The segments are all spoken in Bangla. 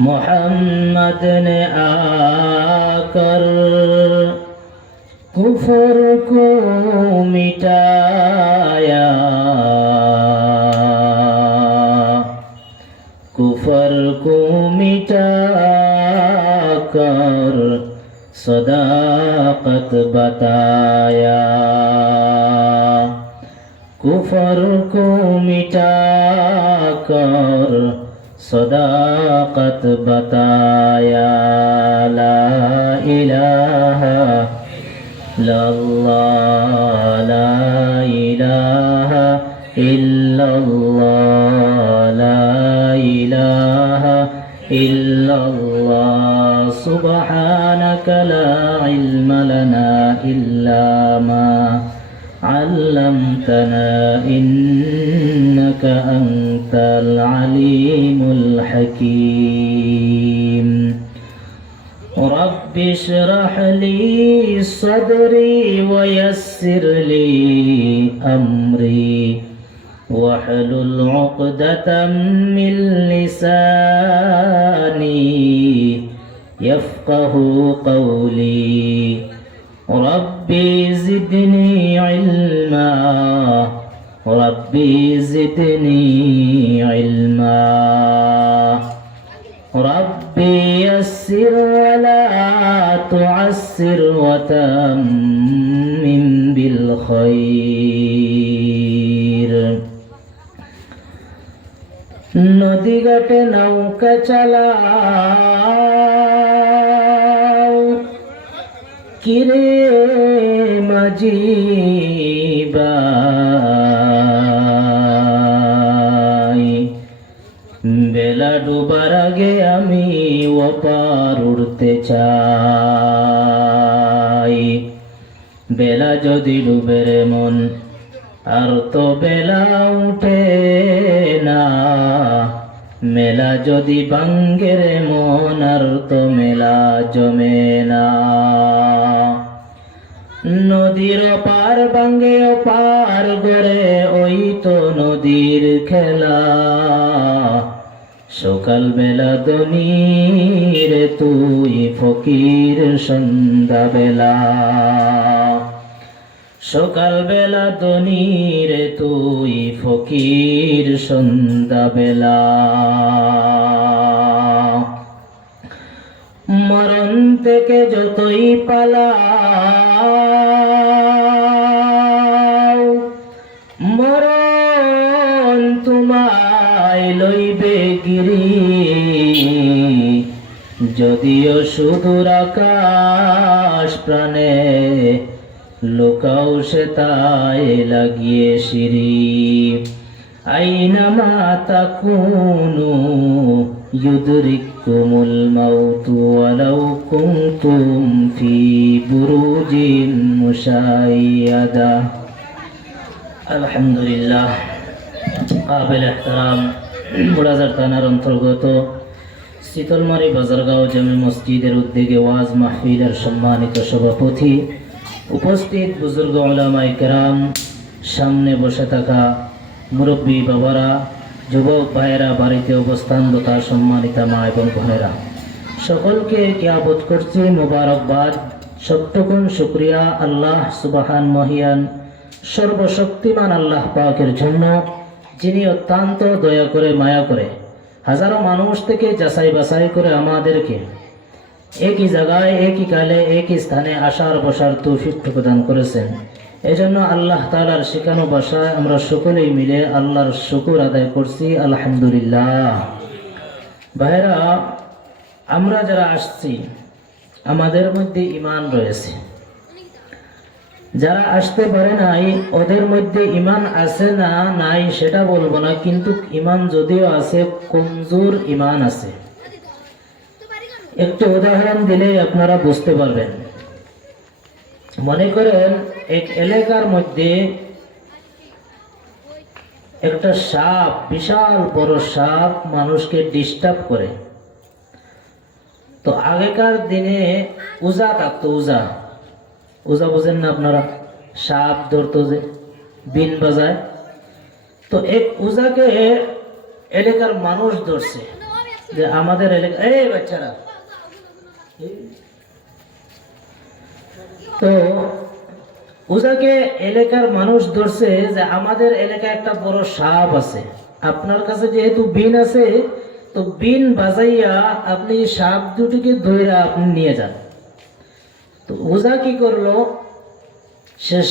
मोहम्मद ने आकर कुफर को मिटाया, कुफर को मिटाकर सदाकत बताया, कुफर को मिटाकर सदाकत बताया। ला इलाहा इल्लल्लाह, ला इलाहा इल्लल्लाह, ला इलाहा इल्लल्लाह। सुब्हानक ला इल्म लना इल्ला मा अल्लमतना इन्नक अंतल अलीमुल हकीम। रब्बि इश्रह ली सदरी वयस्सिर ली अम्री वहलुल उक़दतम मिन लिसानी यफ़क़हू क़ौली। रब्बी ज़िदनी इल्मा, रब्बी ज़िदनी इल्मा। रब्बी यस्सिर वला तुअस्सिर वतम्मिम बिल खैर। नदी घाटे नौका चालाओ, किरे মাঝি ভাই, বেলা ডুবার আগে আমি ওপার উড়তে চাই। বেলা যদি ডুবে রে মন, আর তো বেলা উঠে না। মেলা যদি ভাঙ্গে রে মন, আর তো মেলা জমে না। নদীর পার ভাঙ্গে পার গড়ে, ওই তো নদীর খেলা। সকাল বেলা ধনী রে তুই ফকির সন্ধ্যা বেলা। সকাল বেলা ধনী রে তুই ফকির সন্ধ্যা বেলা। মরণ থেকে যতই পালাও, মরণ তোমায় লইবে গিরি। যদিও সুদূর আকাশ প্রাণে, লুকাও সে তাই লাগিয়ে সিঁড়ি। আইনামা তাকুনু ইউদরিকুমুল মাউতু ওয়ালাউ কুনতুম ফি বুরুজিন মুশাইয়াদা। আলহামদুলিল্লাহ। কাবিল ইহতারাম বুড়াজার থানার অন্তর্গত শীতলমারি বাজারগাঁও জামে মসজিদের উদ্যোগে ওয়াজ মাহফিলের সম্মানিত সভাপতি, উপস্থিত বুজুর্গ উলামায়ে কেরাম, সামনে বসে থাকা মুরব্বী বাবারা, যুবক ভাইয়েরা, বাড়িতে অবস্থানরত সম্মানিতা মা এবং বোনেরা, সকলকে জ্ঞাপন করছি মোবারকবাদ, সত্যগুণ শুকরিয়া আল্লাহ সুবহান মহিয়ান সর্বশক্তিমান আল্লাহ পাকের জন্য, যিনি অত্যন্ত দয়া করে মায়া করে হাজারো মানুষ থেকে যাচাই বাছাই করে আমাদেরকে একই জায়গায় একই কালে একই স্থানে আসার বসার তৌফিক প্রদান করেছেন। এজন্য আল্লাহ তাআলার শেখানো ভাষায় আমরা সকলেই মিলে আল্লাহর শুকর আদায় করছি, আলহামদুলিল্লাহ। ভাইরা, আমরা যারা আসছি আমাদের মধ্যে ঈমান রয়েছে। যারা আসতে পারে নাই ওদের মধ্যে ঈমান আছে না নাই সেটা বলবো না, কিন্তু ঈমান যদিও আছে, কমজোর ঈমান আছে। একটু উদাহরণ দিলে আপনারা বুঝতে পারবেন। মনে করেন এক এলাকার মধ্যে একটা সাপ, বিশাল বড় সাপ মানুষকে ডিস্টার্ব করে। তো আগেকার দিনে উজা থাকতো, উজা উজা বোঝেন না আপনারা? সাপ ধরতো যে বিন বাজায়। তো এক উজাকে এলাকার মানুষ ধরছে, যে আমাদের এলাকা এই বাচ্চারা, তো ওজাকে এলাকার মানুষ ধরছে যে আমাদের এলাকায় একটা বড় সাপ আছে, আপনার কাছে যেহেতু বিন আছে তো বিন বাজাইয়া আপনি সাপ দুটিকে ধইরা আপনি নিয়ে যান। তো ওজা কি করলো, শেষ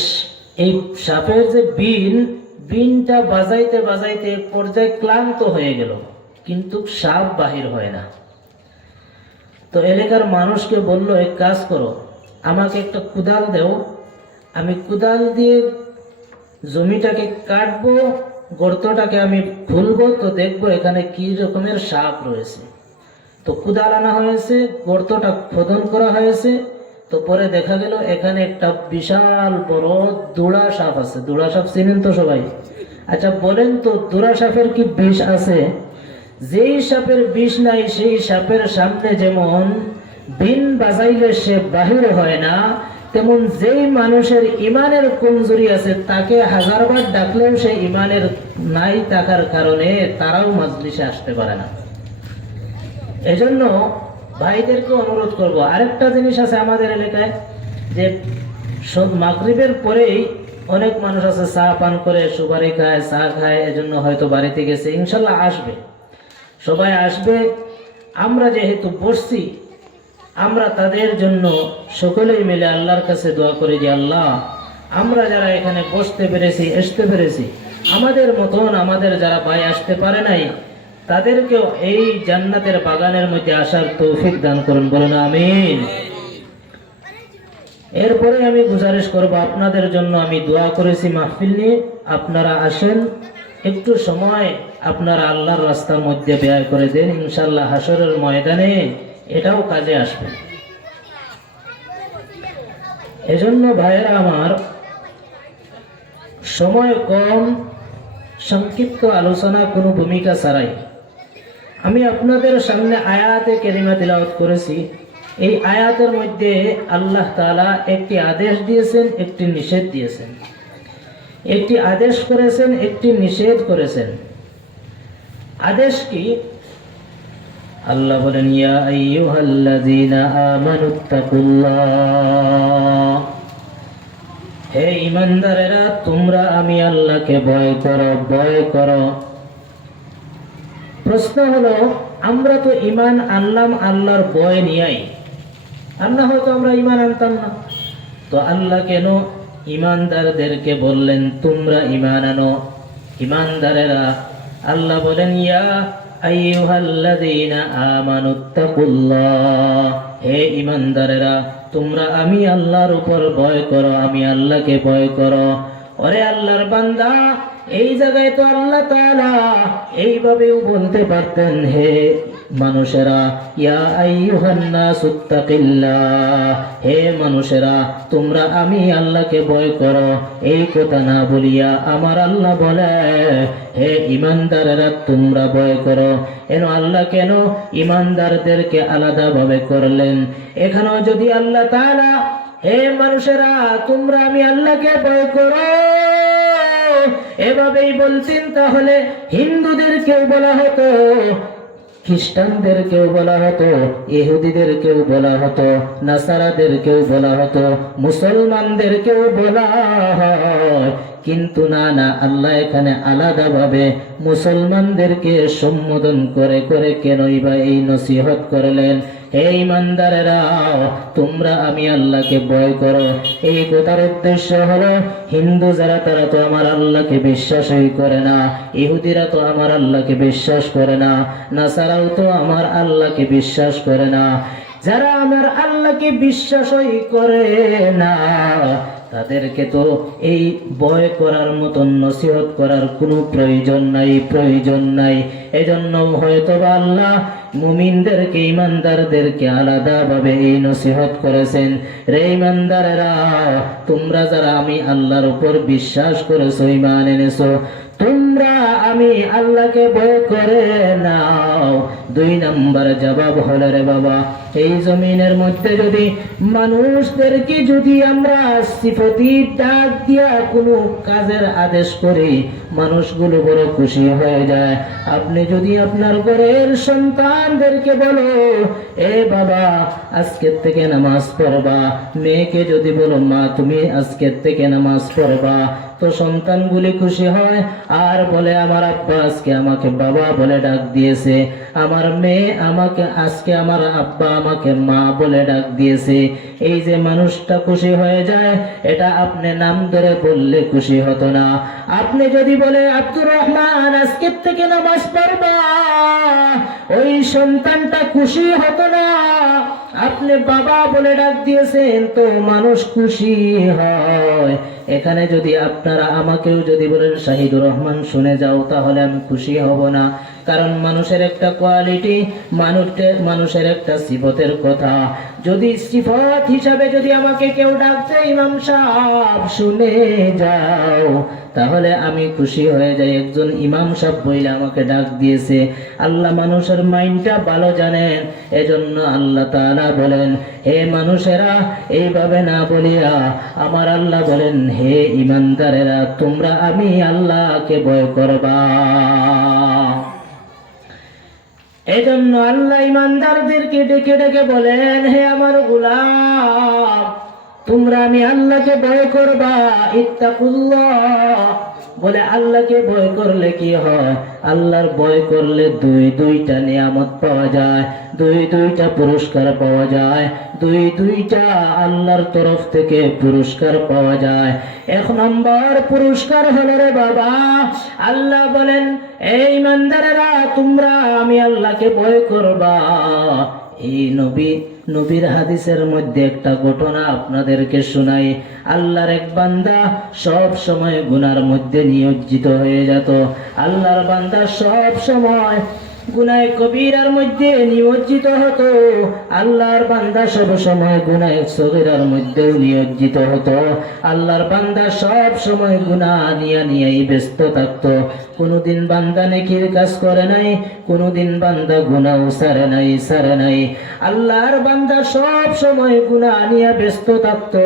এই সাপের যে বিনটা বাজাইতে বাজাইতে এক পর্যায়ে ক্লান্ত হয়ে গেল, কিন্তু সাপ বাহির হয় না। তো এলাকার মানুষকে বলল, এক কাজ করো, আমাকে একটা কুদাল দেও, আমি কুদাল দিয়ে জমিটাকে কাটবো, গর্তটাকে আমি খুলবো, তো দেখবো এখানে কি রকমের সাপ রয়েছে। তো কুদাল আনা হয়েছে, গর্তটা খোদন করা হয়েছে, তো পরে দেখা গেল এখানে একটা বিশাল বড় দুড়া সাপ আছে। দুড়া সাপ চিনেন তো সবাই? আচ্ছা বলেন তো, দুড়া সাপের কি বিষ আছে? যেই সাপের বিষ নাই সেই সাপের সামনে যেমন বিন বাজাইলে সে বাহির হয় না, তেমন যেই মানুষের ইমানের কমজোরি আছে তাকে হাজারবার ডাকলেও সে ইমানের নাই থাকার কারণে তারাও মাজলিসে আসতে পারে না। এজন্য ভাইদেরকে অনুরোধ করব, আরেকটা জিনিস আছে আমাদের এলাকায়, যে মাগরিবের পরেই অনেক মানুষ আছে চা পান করে, সুপারি খায়, চা খায়, এজন্য হয়তো বাড়িতে গেছে, ইনশাল্লাহ আসবে, সবাই আসবে। আমরা যেহেতু বসছি, আমরা তাদের জন্য সকলেই মিলে আল্লাহর কাছে দোয়া করি যে আল্লাহ, আমরা যারা এখানে বসতে পেরেছি, আসতে পেরেছি, আমাদের মতন আমাদের যারা ভাই আসতে পারে নাই, তাদেরকেও এই জান্নাতের বাগানের মধ্যে আসার তৌফিক দান করুন, বলুন আমিন। এরপরে আমি গুজারিশ করব, আপনাদের জন্য আমি দোয়া করেছি মাহফিল নিয়ে, আপনারা আসেন, একটু সময় আপনারা আল্লাহর রাস্তার মধ্যে ব্যয় করে দেন, ইনশাআল্লাহ হাসরের ময়দানে এটাও কাজে আসবে। এজন্য ভাইয়েরা আমার, সময় কম, সংক্ষিপ্ত আলোচনা কোনো ভূমিকা ছাড়াই আমি আপনাদের সামনে আয়াতে কারিমা তিলাওয়াত করেছি। এই আয়াতের মধ্যে আল্লাহ তাআলা একটি আদেশ দিয়েছেন, একটি নিষেধ দিয়েছেন। একটি আদেশ করেছেন, একটি নিষেধ করেছেন। আদেশ কি? আল্লাহ বলেন, ইয়া আইয়ুহাল্লাযীনা আমানুত্তাকুল্লাহ, হে ঈমানদারেরা, তোমরা আমি আল্লাহকে ভয় করো, ভয় করো। প্রশ্ন হলো, আমরা তো ঈমান আনলাম আল্লাহর ভয় নিয়েই, আর না হয়তো আমরা ঈমান আনতাম না। তো আল্লাহ কেন ঈমানদারদেরকে বললেন তোমরা ঈমান আনো? ঈমানদারেরা, আল্লাহ বলেন, ইয়া আইয়ুহাল্লাযীনা আমানুত্তাকুল্লাহ, হে ঈমানদারেরা, তোমরা আমি আল্লাহর উপর ভয় করো, আমি আল্লাহকে ভয় করো। ওরে আল্লাহর বান্দা, এই জায়গায় তো আল্লাহ তাআলা এইভাবেও বলতে পারতেন, হে মানুষেরা, ইয়া আইয়ুহান নাসুত্তাকিল্লাহ, হে মানুষেরা, তোমরা আমি আল্লাহকে ভয় করো। এই কথা না বলিয়া আমার আল্লাহ বলে, হে ঈমানদারেরা, তোমরা ভয় করো। এন আল্লাহ কেন ঈমানদারদেরকে আলাদাভাবে করলেন? এখানেও যদি আল্লাহ তাআলা, হে মানুষেরা, তোমরা আমি আল্লাহকে ভয় করো এভাবেই বলছেন, তাহলে হিন্দুদেরকেও বলা হতো, খ্রিস্টানদেরকেও বলা হতো, ইহুদিদেরকেও বলা হতো, নাসারাদেরকেও বলা হতো, মুসলমানদেরকেও বলা হয়। কিন্তু না না, আল্লাহ এখানে আলাদাভাবে মুসলমানদেরকে সম্বোধন করে করে কেনই বা এই নসিহত করলেন, হে ঈমানদারেরা, তোমরা আমি আল্লাহকে ভয় করো। এই কথার উদ্দেশ্য হলো, হিন্দু যারা তারা তো আমার আল্লাহকে বিশ্বাসই করে না, ইহুদিরা তো আমার আল্লাহকে বিশ্বাস করে না, নাসারাও তো আমার আল্লাহকে বিশ্বাস করে না। যারা আমার আল্লাহকে বিশ্বাসই করে না, তাদেরকে তো এই ভয় করার মতন নসিহত করার কোনো প্রয়োজন নাই, প্রয়োজন নাই। এজন্য হয়তো আল্লাহ মুমিনদেরকে, ঈমানদারদেরকে আলাদাভাবে এই নসিহত করেছেন, রে ঈমানদারেরা, তোমরা যারা আমি আল্লাহর উপর বিশ্বাস করেছো, ঈমান এনেছো, তোমরা আমি আল্লাহকে ভয় করে নাও। 2 নম্বর জবাব হলো, রে বাবা, এই জমিনের মধ্যে যদি মানুষদেরকে যদি আমরা সিফতি ডাক দিয়া কোনো কাজের আদেশ করি, মানুষগুলো বড় খুশি হয়ে যায়। আপনি যদি আপনার ঘরের সন্তানদেরকে বলো, এ বাবা আজকের থেকে নামাজ পড়বা, মেয়েকে যদি বলো, মা তুমি আজকের থেকে নামাজ পড়বা, তো সন্তানগুলি খুশি হয় আর বলে, আমার আব্বা আজকে আমাকে বাবা বলে ডাক দিয়েছে, আমার মেয়ে আমাকে আজকে আমার আব্বা আমাকে মা বলে ডাক দিয়েছে। এই যে মানুষটা খুশি হয়ে যায়, এটা আপনি নাম ধরে বললে খুশি হতো না। আপনি যদি বলে, আব্দুর রহমান আজকের থেকে নামাজ পড়বা, ওই সন্তানটা খুশি হতো না। আপনি বাবা বলে ডাক দিয়েছেন তো মানুষ খুশি হয়। এখানে যদি আপনারা আমাকেও যদি বলেন শাহিদুর রহমান শুনে যাও, তাহলে আমি খুশি হব না। কারণ মানুষের একটা কোয়ালিটি, মানুষের একটা সিফতের কথা, যদি সিফত হিসাবে যদি আমাকে কেউ ডাকছে, ইমাম সাহেব শুনে যাও, তাহলে আমি খুশি হয়ে যাই। একজন ইমাম সাহেব বইলে আমাকে ডাক দিয়েছে। আল্লাহ মানুষের মাইন্ডটা ভালো জানেন, এজন্য আল্লাহ তাআলা বলেন, হে মানুষেরা, এইভাবে না বলিয়া আমার আল্লাহ বলেন, হে ইমানদারেরা, তোমরা আমি আল্লাহকে ভয় করবা। এজন্য আল্লাহ ইমানদারদেরকে ডেকে ডেকে বলেন, হে আমার গোলাম, তোমরা আমি আল্লাহকে ভয় করবা। ইত্তাকুল্লাহ বলে আল্লাহকে ভয় করলে কি হয়? আল্লাহর ভয় করলে দুইটা নিয়ামত পাওয়া যায়, দুইটা পুরস্কার পাওয়া যায়, দুইটা আল্লাহর তরফ থেকে পুরস্কার পাওয়া যায়। 1 নম্বর পুরস্কার হলো, রে বাবা, আল্লাহ বলেন, এই ইমানদারেরা, তোমরা আমি আল্লাহকে ভয় করবা। এই নবীর হাদিসের মধ্যে একটা ঘটনা আপনাদেরকে শোনাই। আল্লাহর এক বান্দা সব সময় গুনার মধ্যে নিয়োজিত হয়ে যেত। আল্লাহর বান্দা সব সময় গুনায় কবিরার মধ্যে নিয়োজিত হতো। আল্লাহর বান্দা সব সময় গুনায় সগীরার মধ্যেও নিয়োজিত হতো। আল্লাহর বান্দা সব সময় গুনাহ নিয়েই ব্যস্ত থাকতো। কোনদিন বান্দা নেকির কাজ করে নাই, কোনদিন বান্দা গুনাহ সারে নাই। আল্লাহর বান্দা সব সময় গুনাহ নিয়ে ব্যস্ত থাকতো।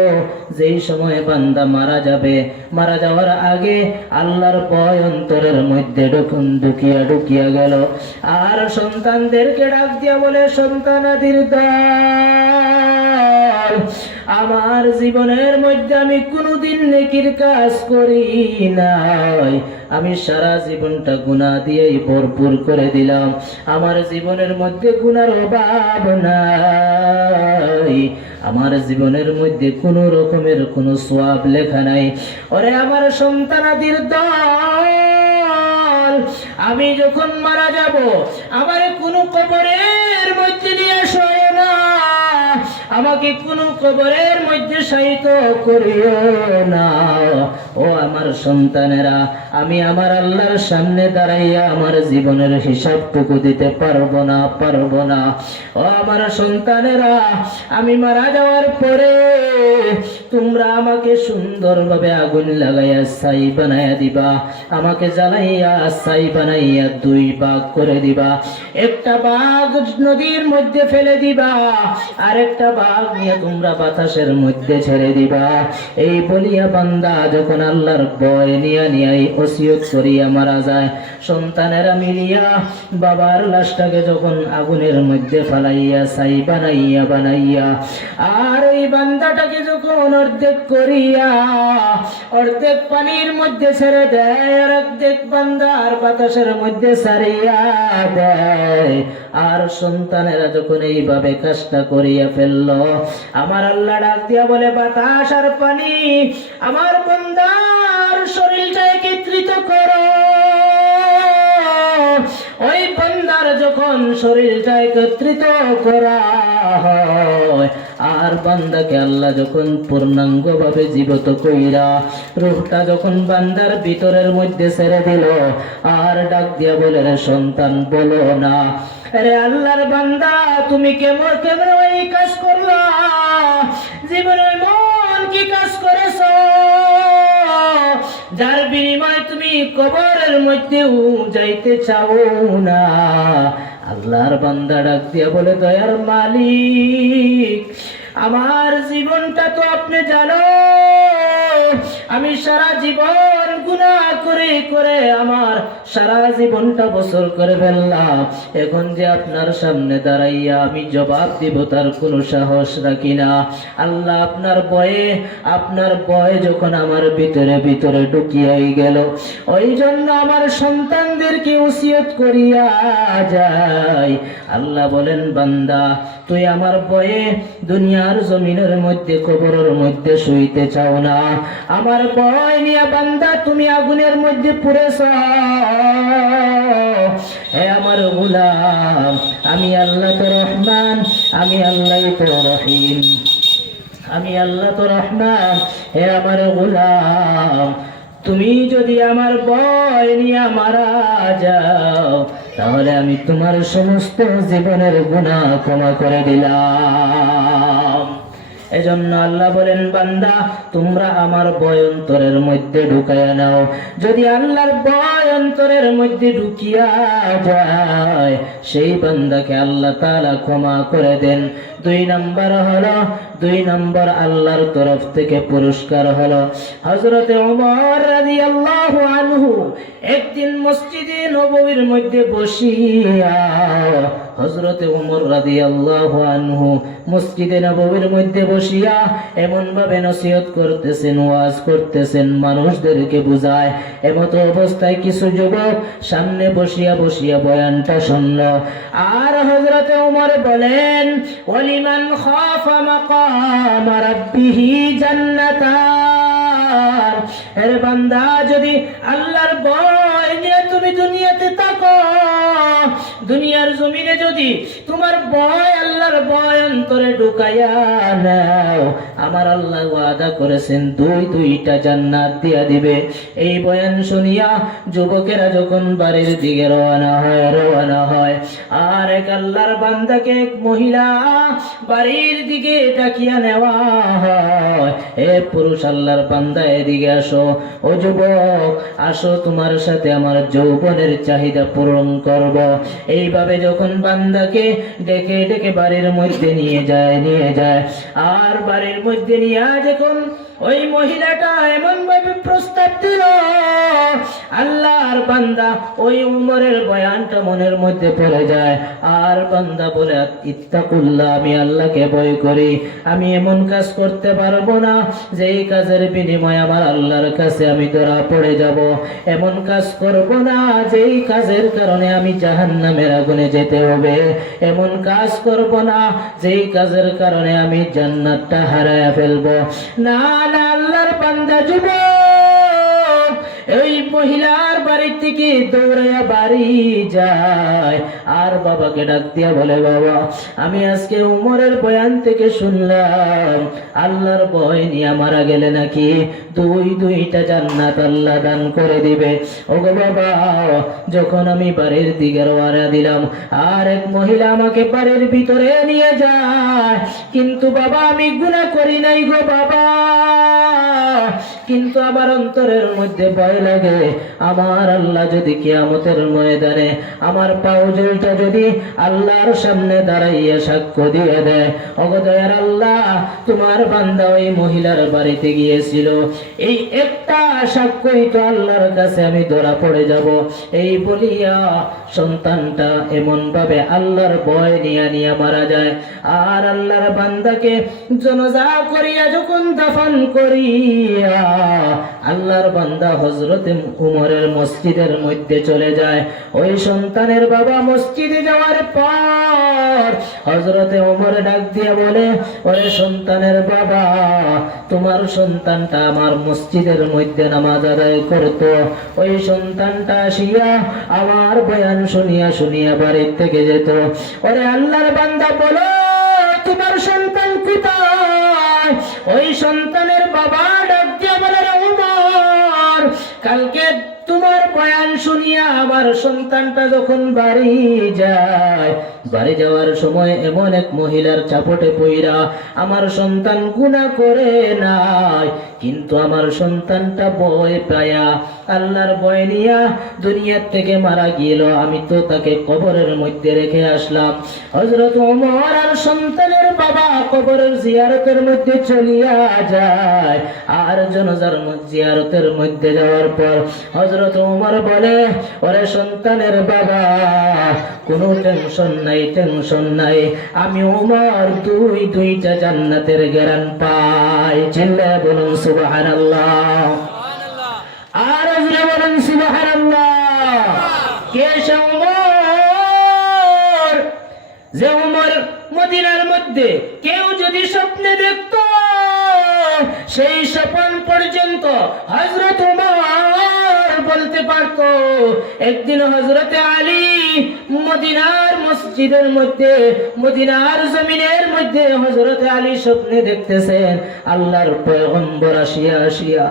যেই সময় বান্দা মারা যাবে, মারা যাওয়ার আগে আল্লাহর ভয় অন্তরের মধ্যে ঢুকিয়া গেল। আর সন্তানদেরকে ডাক দিয়া বলে, সন্তানাদির দল, আমার জীবনের মধ্যে আমি কোনোদিন নেকির কাজ করি নাই, আমি সারা জীবনটা গুনাহ দিয়েই ভরপুর করে দিলাম। আমার জীবনের মধ্যে গুনার অভাব নাই, আমার জীবনের মধ্যে কোনো রকমের কোনো সওয়াব লেখা নাই। ওরে আমার সন্তানাদির দল, আমি যখন মারা যাব, আমার কোনো কবরের মধ্যে নিয়ে শোয় না, আমাকে কোনো কবরের মধ্যে শায়িত করিও না। ও আমার সন্তানেরা, আমি আমার আল্লাহর সামনে দাঁড়াইয়া আমার জীবনের হিসাবটুকু দিতে পারবো না। ও আমার সন্তানেরা, আমি মারা যাওয়ার পরে তোমরা আমাকে সুন্দরভাবে আগুন লাগাইয়া ছাই বানাইয়া দিবা, আমাকে জ্বালাইয়া ছাই বানাইয়া 2 ভাগ করে দিবা। একটা ভাগ নদীর মধ্যে ফেলে দিবা, আর একটা ভাগ নিয়ে তোমরা বাতাসের মধ্যে ছেড়ে দিবা। এই বলিয়া বান্দা যখন আল্লাহর ভয় নিয়ে ওসিয়ত করিয়া মারা যায়, সন্তানেরা মিলিয়া বাবার লাশটাকে যখন আগুনের মধ্যে ফালাইয়া ছাই বানাইয়া আর ওই বান্দাটাকে যখন অর্ধেক করিয়া অর্ধেক পানির মধ্যে ছেড়ে দেয়, আর অর্ধেক বান্দার বাতাসের মধ্যে ছাড়িয়া দেয়, আর সন্তানেরা যখন এইভাবে কাজটা করিয়া ফেলল, আমার আল্লাহ ডাক দিয়া বলে, বাতাস আর পানি, আমার বান্দার শরীরটা একত্রিত করো। ওই বান্দার যখন শরীরটা একত্রিত করা হয়, আর বান্দাকে আল্লাহ যখন পূর্ণাঙ্গ ভাবে জীবিত কইরা রূহটা যখন বান্দার ভিতরের মধ্যে ছেড়ে দিল, আর ডাক দিয়া বলে, রে সন্তান বলো না, আরে আল্লাহর বান্দা তুমি কেমন এই কাজ করলা, জীবনের মন কি কাজ করেছ, যার বিনিময়ে তুমি কবরের মধ্যেও যাইতে চাও না। আল্লাহর বান্দা ডাক দিয়া বলে, দয়ার মালিক, আমার জীবনটা তো আপনি জানো, আমি সারা জীবন গুনাহ করে করে আমার সারা জীবনটা বছর করে ফেললাম। এখন যে আপনার সামনে দাঁড়াইয়া আমি জবাব দিব তার কোনো সাহস রাখি না। আল্লাহ, আপনার ভয় যখন আমার ভিতরে ভিতরে ঢুকিয়াই গেল, ওই জন্য আমার সন্তানদেরকে ওসিয়ত করিয়া যাই। আল্লাহ বলেন, বান্দা, তুই আমার ভয়ে দুনিয়ার জমিনের মধ্যে কবরের মধ্যে শুইতে চাও না। আমার ভয় নিয়ে বান্দা তুমি আগুনের মধ্যে পুড়েছ। হে আমার গোলাম, আমি আল্লাহ তো রহমান, আমি আল্লাহ তো রহিম, আমি আল্লাহ তো রহমান। হে আমার গোলাম, তুমি যদি আমার ভয় নিয়ে মারা যাও, তাহলে আমি তোমার সমস্ত জীবনের গুনাহ ক্ষমা করে দিলাম। এজন্য আল্লাহ বলেন, বান্দা, তোমরা আমার ভয় অন্তরের মধ্যে ঢুকাইয়া নাও। যদি আল্লাহর ভয় অন্তরের মধ্যে ঢুকিয়া যায়, সেই বান্দাকে আল্লাহ তাআলা ক্ষমা করে দেন। দুই নাম্বার আল্লাহর তরফ থেকে পুরস্কার হলো, হযরতে ওমর রাদিয়াল্লাহু আনহু একদিন মসজিদে নববীর মধ্যে বসিয়া, হযরতে ওমর রাদিয়াল্লাহু আনহু মসজিদে নববীর মধ্যে বসিয়া এমন ভাবে নসিহত করতেছেন, ওয়াজ করতেছেন, মানুষদেরকে বুঝায়। এমত অবস্থায় কিছু যুবক সামনে বসিয়া বসিয়া বয়ানটা শুনল। আর হযরতে ওমর বলেন, ওয়ালিমান খাফা মাকাম রাব্বিহি জান্নাতান। এর বান্দা, যদি আল্লাহর ভয় নিয়ে তুমি দুনিয়াতে থাকো, দুনিয়ার জমিনে যদি তোমার ভয়, আল্লাহর ভয় অন্তরে ঢুকাইয়া নাও, আমার আল্লাহ ওয়াদা করেছেন দুইটা জান্নাত দিয়া দিবে। এই বয়ান শুনিয়া যুবকেরা যখন বাড়ির দিকে রওনা হয়, আর এক আল্লাহর বান্দাকে এক মহিলা বাড়ির দিকে ডাকিয়া নেওয়া হয়, এ পুরুষ আল্লাহর বান্দা, এদিকে আসো। ও যুবক, আসো, তোমার সাথে আমার যৌবনের চাহিদা পূরণ করব। এইভাবে যখন বান্দাকে ডেকে ডেকে বাড়ির মধ্যে নিয়ে যায়, আর বাড়ির মধ্যে নিয়ে যখন ওই মহিলাটা এমন ভাবে প্রস্তাব দিল, আল্লাহর বান্দা ওই উমরের বয়ানটা মনের মধ্যে পড়ে যায়। আর বান্দা বলে, ইত্তাকুল্লাহ, আমি আল্লাহকে ভয় করি, আমি এমন কাজ করতে পারবো না যেই কাজের বিনিময়ে আমার আল্লাহর কাছে আমি ধরা পড়ে যাব। এমন কাজ করব না যেই কাজের কারণে আমি জাহান্নামের আগুনে যেতে হবে। এমন কাজ করব না যেই কাজের কারণে আমি জান্নাতটা হারায়া ফেলবো। না না, আল্লাহর বান্দা যুবক এই মহিলার বাড়ি থেকে দৌড়াইয়া বাড়ি যায়, আর বাবাকে ডাক দিয়া বলে, বাবা, আমি আজকে উমরের বয়ান থেকে শুনলাম আল্লাহর ভয় নিয়ে মারা গেলে নাকি দুইটা জান্নাত আল্লাহ দান করে দিবে। ওগো বাবা, যখন আমি বাড়ির দিকে রওনা দিলাম, আর এক মহিলা আমাকে বাড়ির ভিতরে নিয়ে যায়, কিন্তু বাবা আমি গুনাহ করি নাই গো বাবা, কিন্তু আমার অন্তরের মধ্যে ভয় লাগে, আমার আল্লাহ যদি কিয়ামতের ময়দানে আমার পাউজুলটা যদি আল্লাহর সামনে দাঁড়াইয়া সাক্ষ্য দিয়ে দেয়, ওগো দয়ার আল্লাহ, তোমার বান্দা ওই মহিলার বাড়িতে গিয়েছিল, এই একটা সাক্ষ্যই তো আল্লাহর কাছে আমি ধরা পড়ে যাব। এই বলিয়া সন্তানটা এমন ভাবে আল্লাহর ভয় নিয়ে মারা যায়। আর আল্লাহর বান্দাকে জানাজা করিয়া যখন দাফন করিয়া আল্লাহর বান্দা হযরতে উমরের মসজিদের মধ্যে চলে যায়, ওই সন্তানের বাবা মসজিদে যাওয়ার পর হযরতে উমর ডাক দিয়ে বলে, ওরে সন্তানের বাবা, তোমার সন্তানটা আমার মসজিদের মধ্যে নামাজ আদায় করত, ওই সন্তানটা আসিয়া আমার বয়ান শুনিয়া শুনিয়া বাড়ির থেকে যেত। ওরে আল্লাহর বান্দা, বলো তোমার সন্তান কোথায়? ওই সন্তানের বাবা ডাক দিয়ে বলে, উমর, কালকে তোমার বয়ান শুনিয়া আমার সন্তানটা যখন বাড়ি যায়, বাড়ি যাওয়ার সময় এমন এক মহিলার চাপটে পইরা আমার সন্তান গুনাহ করে নাই, কিন্তু আমার সন্তানটা ভয় পায়া আল্লাহর ভয় নিয়া দুনিয়ার থেকে মারা গেল। আমি তো তাকে কবরের মধ্যে রেখে আসলাম। হযরত ওমর আর সন্তানের বাবা কবরের জিয়ারতের মধ্যে চলিয়া যায়। আর জানাজার জিয়ারতের মধ্যে যাওয়ার পর হযরত ওমর বলে, ওরে সন্তানের বাবা, কোনো টেনশন নাই, টেনশন নাই, আমি ওমর দুইটা জান্নাতের গ্যারান্টি পাই। চিল্লায় বলুন সুবহানাল্লাহ। আর আজরে বলুন সুবহানাল্লাহ। কে সে ওমর? যে ওমর মদিনার মধ্যে কেউ যদি স্বপ্নে দেখত, সেই স্বপ্ন পর্যন্ত হযরত ওমর বলতে পারত। একদিন হযরত আলী মদিনার মসজিদের মধ্যে, মদিনার জমিনের মধ্যে হযরত আলী স্বপ্নে দেখতেছেন আল্লাহর পয়গম্বর আসিয়া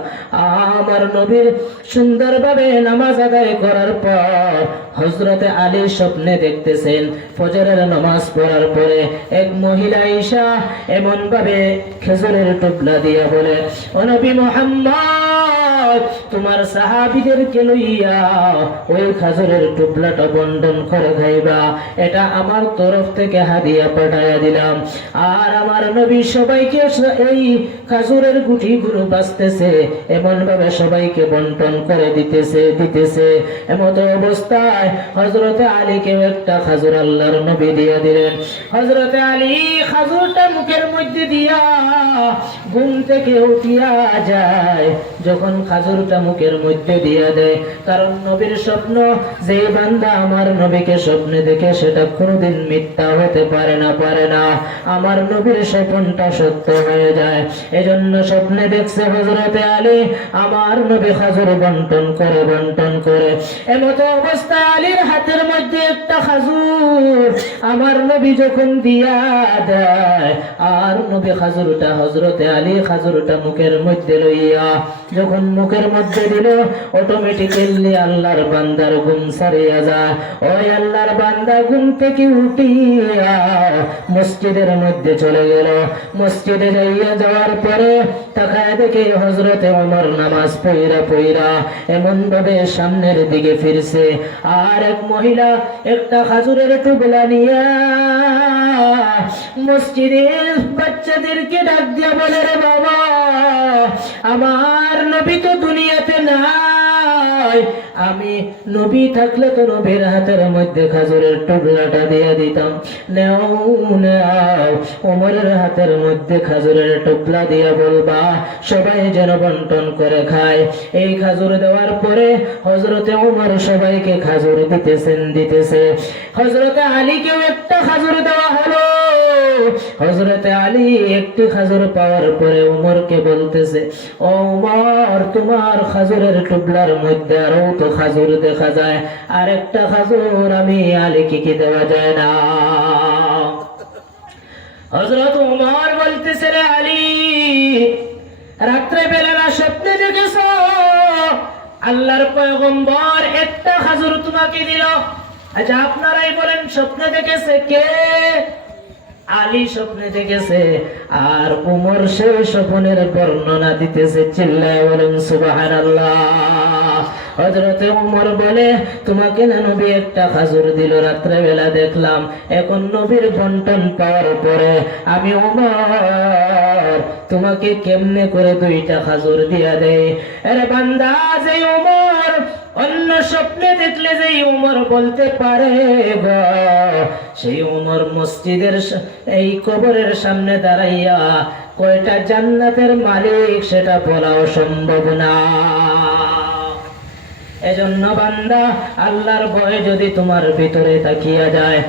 আমার নবীর সুন্দরভাবে নামাজ আদায় করার পর হযরত আলী স্বপ্নে দেখতেছেন ফজরের নামাজ পড়ার পরে এক মহিলা ঈশা এমন ভাবে খেজুরের টুকরা দিয়া বলে, ও নবী মুহাম্মদ, তোমার সাহাবীদেরকে লইয়া ওই খেজুরের টুকরাটা বন্টন করে খাইবা, এটা আমার তরফ থেকে হাদিয়া পাঠাইয়া দিলাম। আর আমার নবী সবাইকে এই খেজুরের গুটিগুলো বাঁচতেছে এমন ভাবে সবাইকে বন্টন করে দিতেছে। এমত অবস্থায় হযরত আলীকেও একটা খেজুর আল্লাহর নবী দিয়া দিলেন। হযরত আলী খেজুরটা মুখের মধ্যে দিয়া ঘুম থেকে উঠিয়া যায়। যখন খেজুরটা মুখের মধ্যে দিয়া দেয়, কারণ নবীর স্বপ্ন, যে বান্দা আমার নবীকে স্বপ্নে দেখে সেটা কোনোদিন মিথ্যা হতে পারে না। আমার নবীর স্বপ্নটা সত্য হয়ে যায়। এজন্য স্বপ্নে দেখছে হযরত আলী আমার নবী খেজুর বন্টন করে। এমত অবস্থায় আলীর হাতের মধ্যে একটা খেজুর আমার নবী যখন দিয়া দেয়, আর নবী খেজুরটা হযরত আলী খেজুরটা মুখের মধ্যে লইয়া যখন মুখের মধ্যে দিল, অটোমেটিক্যালি আল্লাহর বান্দার ঘুম সারিয়া যায়। ওই আল্লাহর বান্দা ঘুম থেকে উঠিয়া মসজিদের মধ্যে চলে গেল। মসজিদে যাওয়ার পরে তাকায় দেখে হযরত ওমর নামাজ পইরা এমন ভাবে সামনের দিকে ফিরছে। আর এক মহিলা একটা খেজুরের টুকরা নিয়ে মসজিদের বাচ্চাদেরকে ডাক দিয়া বলে, রে বাবা, আমার নবী তো দুনিয়াতে নাই, আমি নবী থাকলে তো নবীর হাতের মধ্যে খেজুরের টুকরাটা দিয়ে দিতাম। নেও ওমরের হাতের মধ্যে খেজুরের টুকরা দিয়া বলবা সবাই যেন বন্টন করে খায়। এই খেজুর দেওয়ার পরে হযরতে ওমর সবাইকে খেজুর দিতেছে। হযরতে আলীকেও একটা খেজুর দেওয়া হলো। হযরতে আলী একটি খেজুর পাওয়ার পরে ওমরকে বলতেছে, ও ওমর, তোমার খেজুরের টুকরার মধ্যে আরো তো খেজুর দেখা যায়, আর একটা খেজুর আমি আলীকে কি দেওয়া যায় না? হযরত ওমর বলতেছে, রে আলী, রাত্রে বেলা স্বপ্নে দেখেছ আল্লাহর পয়গম্বর একটা খেজুর তোমাকে দিল। আচ্ছা আপনারাই বলেন, স্বপ্নে দেখেছে কে? আলী স্বপ্নে দেখেছে, আর ওমর সেই স্বপ্নের বর্ণনা দিতেছে। চিল্লায় বলেন সুবহানাল্লাহ। হযরতে ওমর বলে, তোমাকে না নবী একটা খেজুর দিল রাত্রে বেলা দেখলাম, এখন নবীর বন্টন পাওয়ার পরে আমি ওমর তোমাকে কেমনে করে দুইটা খেজুর দিয়া দেয়? আরে বান্দা, যে ওমর অন্য স্বপ্নে দেখলে যে ওমর বলতে পারে গো, সেই ওমর মসজিদের এই কবরের সামনে দাঁড়াইয়া কয়টা জান্নাতের মালিক সেটা বলাও সম্ভব না। এজন্য বান্দা, আল্লাহর ভয় যদি তোমার ভিতরে তাকিয়া যায়,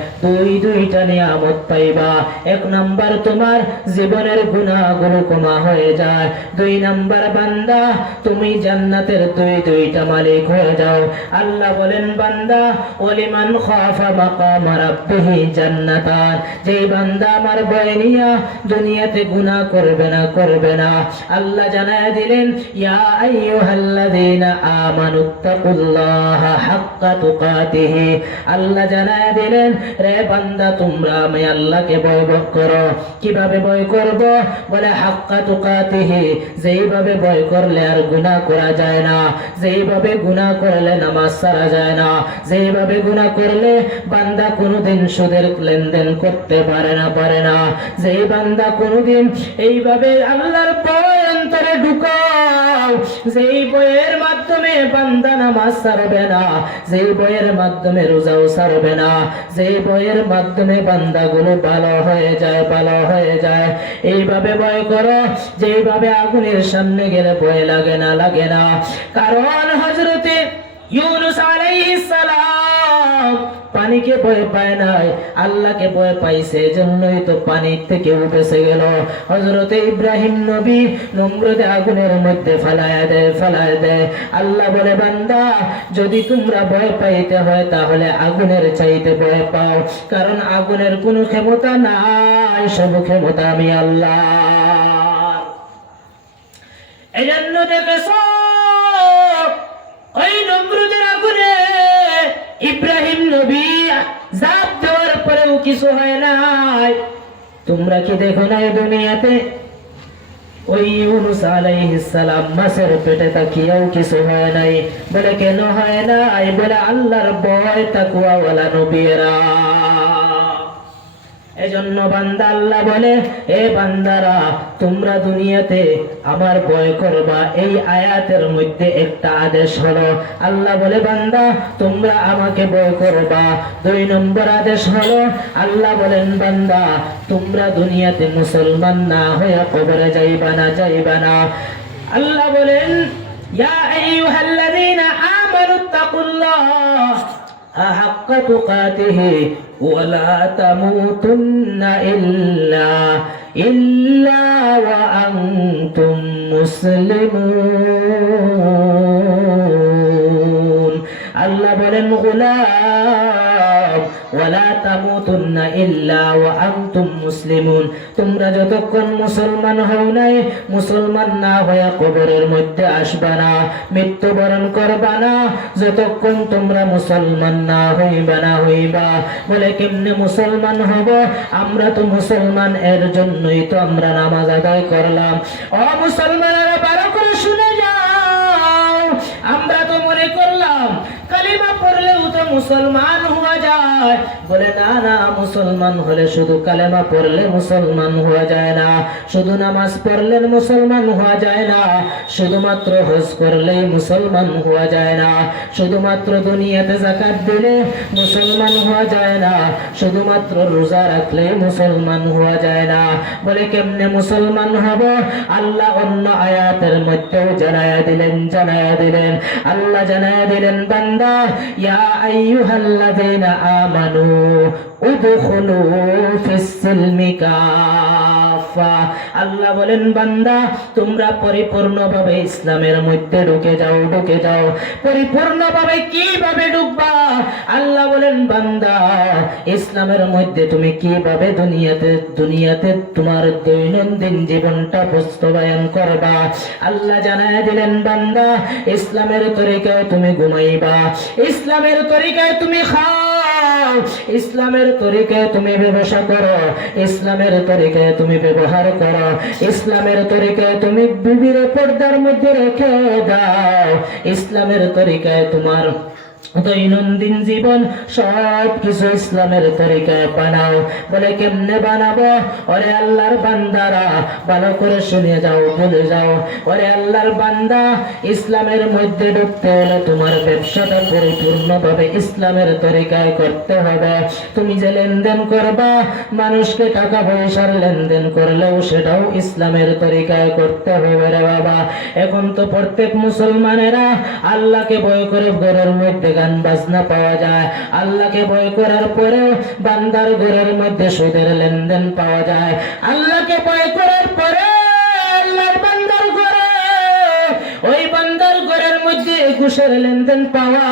দুইটা নিয়ামত পাইবা। এক নাম্বার, তোমার জীবনের গুনাহগুলো ক্ষমা হয়ে যায়। 2 নাম্বার, বান্দা, তুমি জান্নাতের দুইটা মালিক হয়ে যাও। আল্লাহ বলেন, বান্দা, ওয়ালিমান খাফা মাকাম রাব্বিহি জান্নাতান, যেই বান্দা আমার ভয় নিয়া দুনিয়াতে গুনাহ করবে না, আল্লাহ জানায় দিলেন, ইয়া আইয়ুহাল্লাযীনা আমানুত্তাকু ইত্তাকুল্লাহা হাক্কা তুকাতিহি, আল্লাহ জানায় দিলেন রে বান্দা তোমরা আমি আল্লাহকে ভয় করো। কিভাবে ভয় করব? বলে হাক্কা তুকাতিহি, যেইভাবে ভয় করলে আর গুনাহ করা যায় না, যেইভাবে গুনাহ করলে নামাজ ছাড়া যায় না, যেইভাবে গুনাহ করলে বান্দা কোনোদিন সুদের লেনদেন করতে পারে না, যেই বান্দা কোনোদিন এইভাবে আল্লাহর ভয় অন্তরে ঢুকাও, যেই বইয়ের মাধ্যমে বান্দা নামাজ ছাড়বে না, যেই বইয়ের মাধ্যমে রোজাও ছাড়বে না, যেই বইয়ের মাধ্যমে বান্দাগুলো ভালো হয়ে যায়, এইভাবে ভয় করো যেইভাবে আগুনের সামনে গেলে ভয় লাগে না। কারণ হযরতে ইউনূস আলাইহিস সালাম পানিকে ভয় পায় নাই, আল্লাহকে ভয় পাইছে, জন্যই তো পানি থেকে উঠেছে গেল। হযরতে ইব্রাহিম নবী নমরুদে আগুনের মধ্যে ফেলায় দেয়। আল্লাহ বলে বান্দা যদি তোমরা ভয় পাইতে হয় তাহলে আগুনের চাইতে ভয় পাও, কারণ আগুনের কোনো ক্ষমতা নাই, সব ক্ষমতা আমি আল্লাহ। এজন্য দেখেছ ওই নমরুদের আগুনে ইব্রাহিম নবী জাপ দেওয়ার পরেও কিছু হয় নাই। তোমরা কি দেখো না দুনিয়াতে ওই ইউনূস আলাইহিস সালাম মাছের পেটে তাকিয়েও কিছু হয় নাই। বলে কেন হয় নাই? বলে আল্লাহর ভয় তাকওয়া ওয়ালা নবীরা। এজন্য বান্দা আল্লাহ বলে এ বান্দারা তোমরা দুনিয়াতে আমার ভয় করবা। এই আয়াতের মধ্যে একটা আদেশ হলো, আল্লাহ বলে বান্দা তোমরা আমাকে ভয় করবা। 2 নম্বর আদেশ হলো আল্লাহ বলেন বান্দা তোমরা দুনিয়াতে মুসলমান না হয়ে কবরে যাইবা না। আল্লাহ বলেন ইয়া আইয়ুহাল্লাযীনা আমানুত্তাকুল্লাহ হাক্কা তুকাতিহি ওয়ালা তামুতুন্না ইল্লা ওয়া আনতুম মুসলিমুন। আল্লাহ বলেন গোলাম ওয়ালা তামুতুন্না ইল্লা ওয়া আনতুম মুসলিমুন, তোমরা যতক্ষণ মুসলমান হও নাই, মুসলমান না হয়ে কবরের মধ্যে আসবা না, মৃত্যুবরণ করবা না যতক্ষণ তোমরা মুসলমান না হইবা। বলে কেমনে মুসলমান হব? আমরা তো মুসলমান, এর জন্যই তো আমরা নামাজ আদায় করলাম। ও মুসলমানেরা ভালো করে শুনে যাও, আমরা তো মনে করলাম কালিমা পড়লেও তো মুসলমান হওয়া যায়। বলে না, মুসলমান হলে শুধু কালেমা পড়লে মুসলমান হওয়া যায় না, শুধু নামাজ পড়লে মুসলমান হওয়া যায় না, শুধুমাত্র হজ করলেই মুসলমান হওয়া যায় না, শুধুমাত্র দুনিয়াতে যাকাত দিলে মুসলমান হওয়া যায় না, শুধুমাত্র রোজা রাখলে মুসলমান হওয়া যায় না। বলে কেমনে মুসলমান হব? আল্লাহ অন্য আয়াতের মধ্যেও জানায়া দিলেন। আল্লাহ জানায়া দিলেন বান্দা ইয়া আইয়ুহাল্লাযীনা আমানু উদখুলু ফিস-সিলমি কাফা। আল্লাহ বলেন বান্দা তোমরা পরিপূর্ণভাবে ইসলামের মধ্যে ঢুকে যাও। পরিপূর্ণভাবে কিভাবে ঢুকবা? আল্লাহ বলেন বান্দা ইসলামের মধ্যে তুমি কিভাবে দুনিয়াতে তোমার দৈনন্দিন জীবনটা বাস্তবায়ন করবা। আল্লাহ জানায় দিলেন বান্দা ইসলামের তরিকায় তুমি ঘুমাইবা, ইসলামের তরিকায় তুমি খাও, ইসলামের তরিকায় তুমি ব্যবসা করো, ইসলামের তরিকায় তুমি ব্যবহার করো, ইসলামের তরিকায় তুমি বিবির পর্দার মধ্যে রেখে দাও, ইসলামের তরিকায় তোমার দৈনন্দিন জীবন সব কিছু ইসলামের তরিকায় বানাও। বলে কেমনে বানাবো? ওরে আল্লাহর বান্দারা ভালো করে শুনে যাও, বলে যাও। ওরে আল্লাহর বান্দা ইসলামের মধ্যে ঢুকতে হলে তোমার ব্যবসাটা পরিপূর্ণভাবে ইসলামের তরিকায় করতে হবে। তুমি যে লেনদেন করবা, মানুষকে টাকা পয়সার লেনদেন করলেও সেটাও ইসলামের তরিকায় করতে হবে রে বাবা। এখন তো প্রত্যেক মুসলমানেরা আল্লাহকে ভয় করে ঘরের মধ্যে গান বাজনা পাওয়া যায়, আল্লাহকে ভয় করার পরেও বান্দার ঘরের মধ্যে সুদের লেনদেন পাওয়া যায়। আল্লাহকে ভয় করার পরে আল্লাহর বান্দার ঘরে, ওই বান্দার ঘরের মধ্যে ঘুষের লেনদেন পাওয়া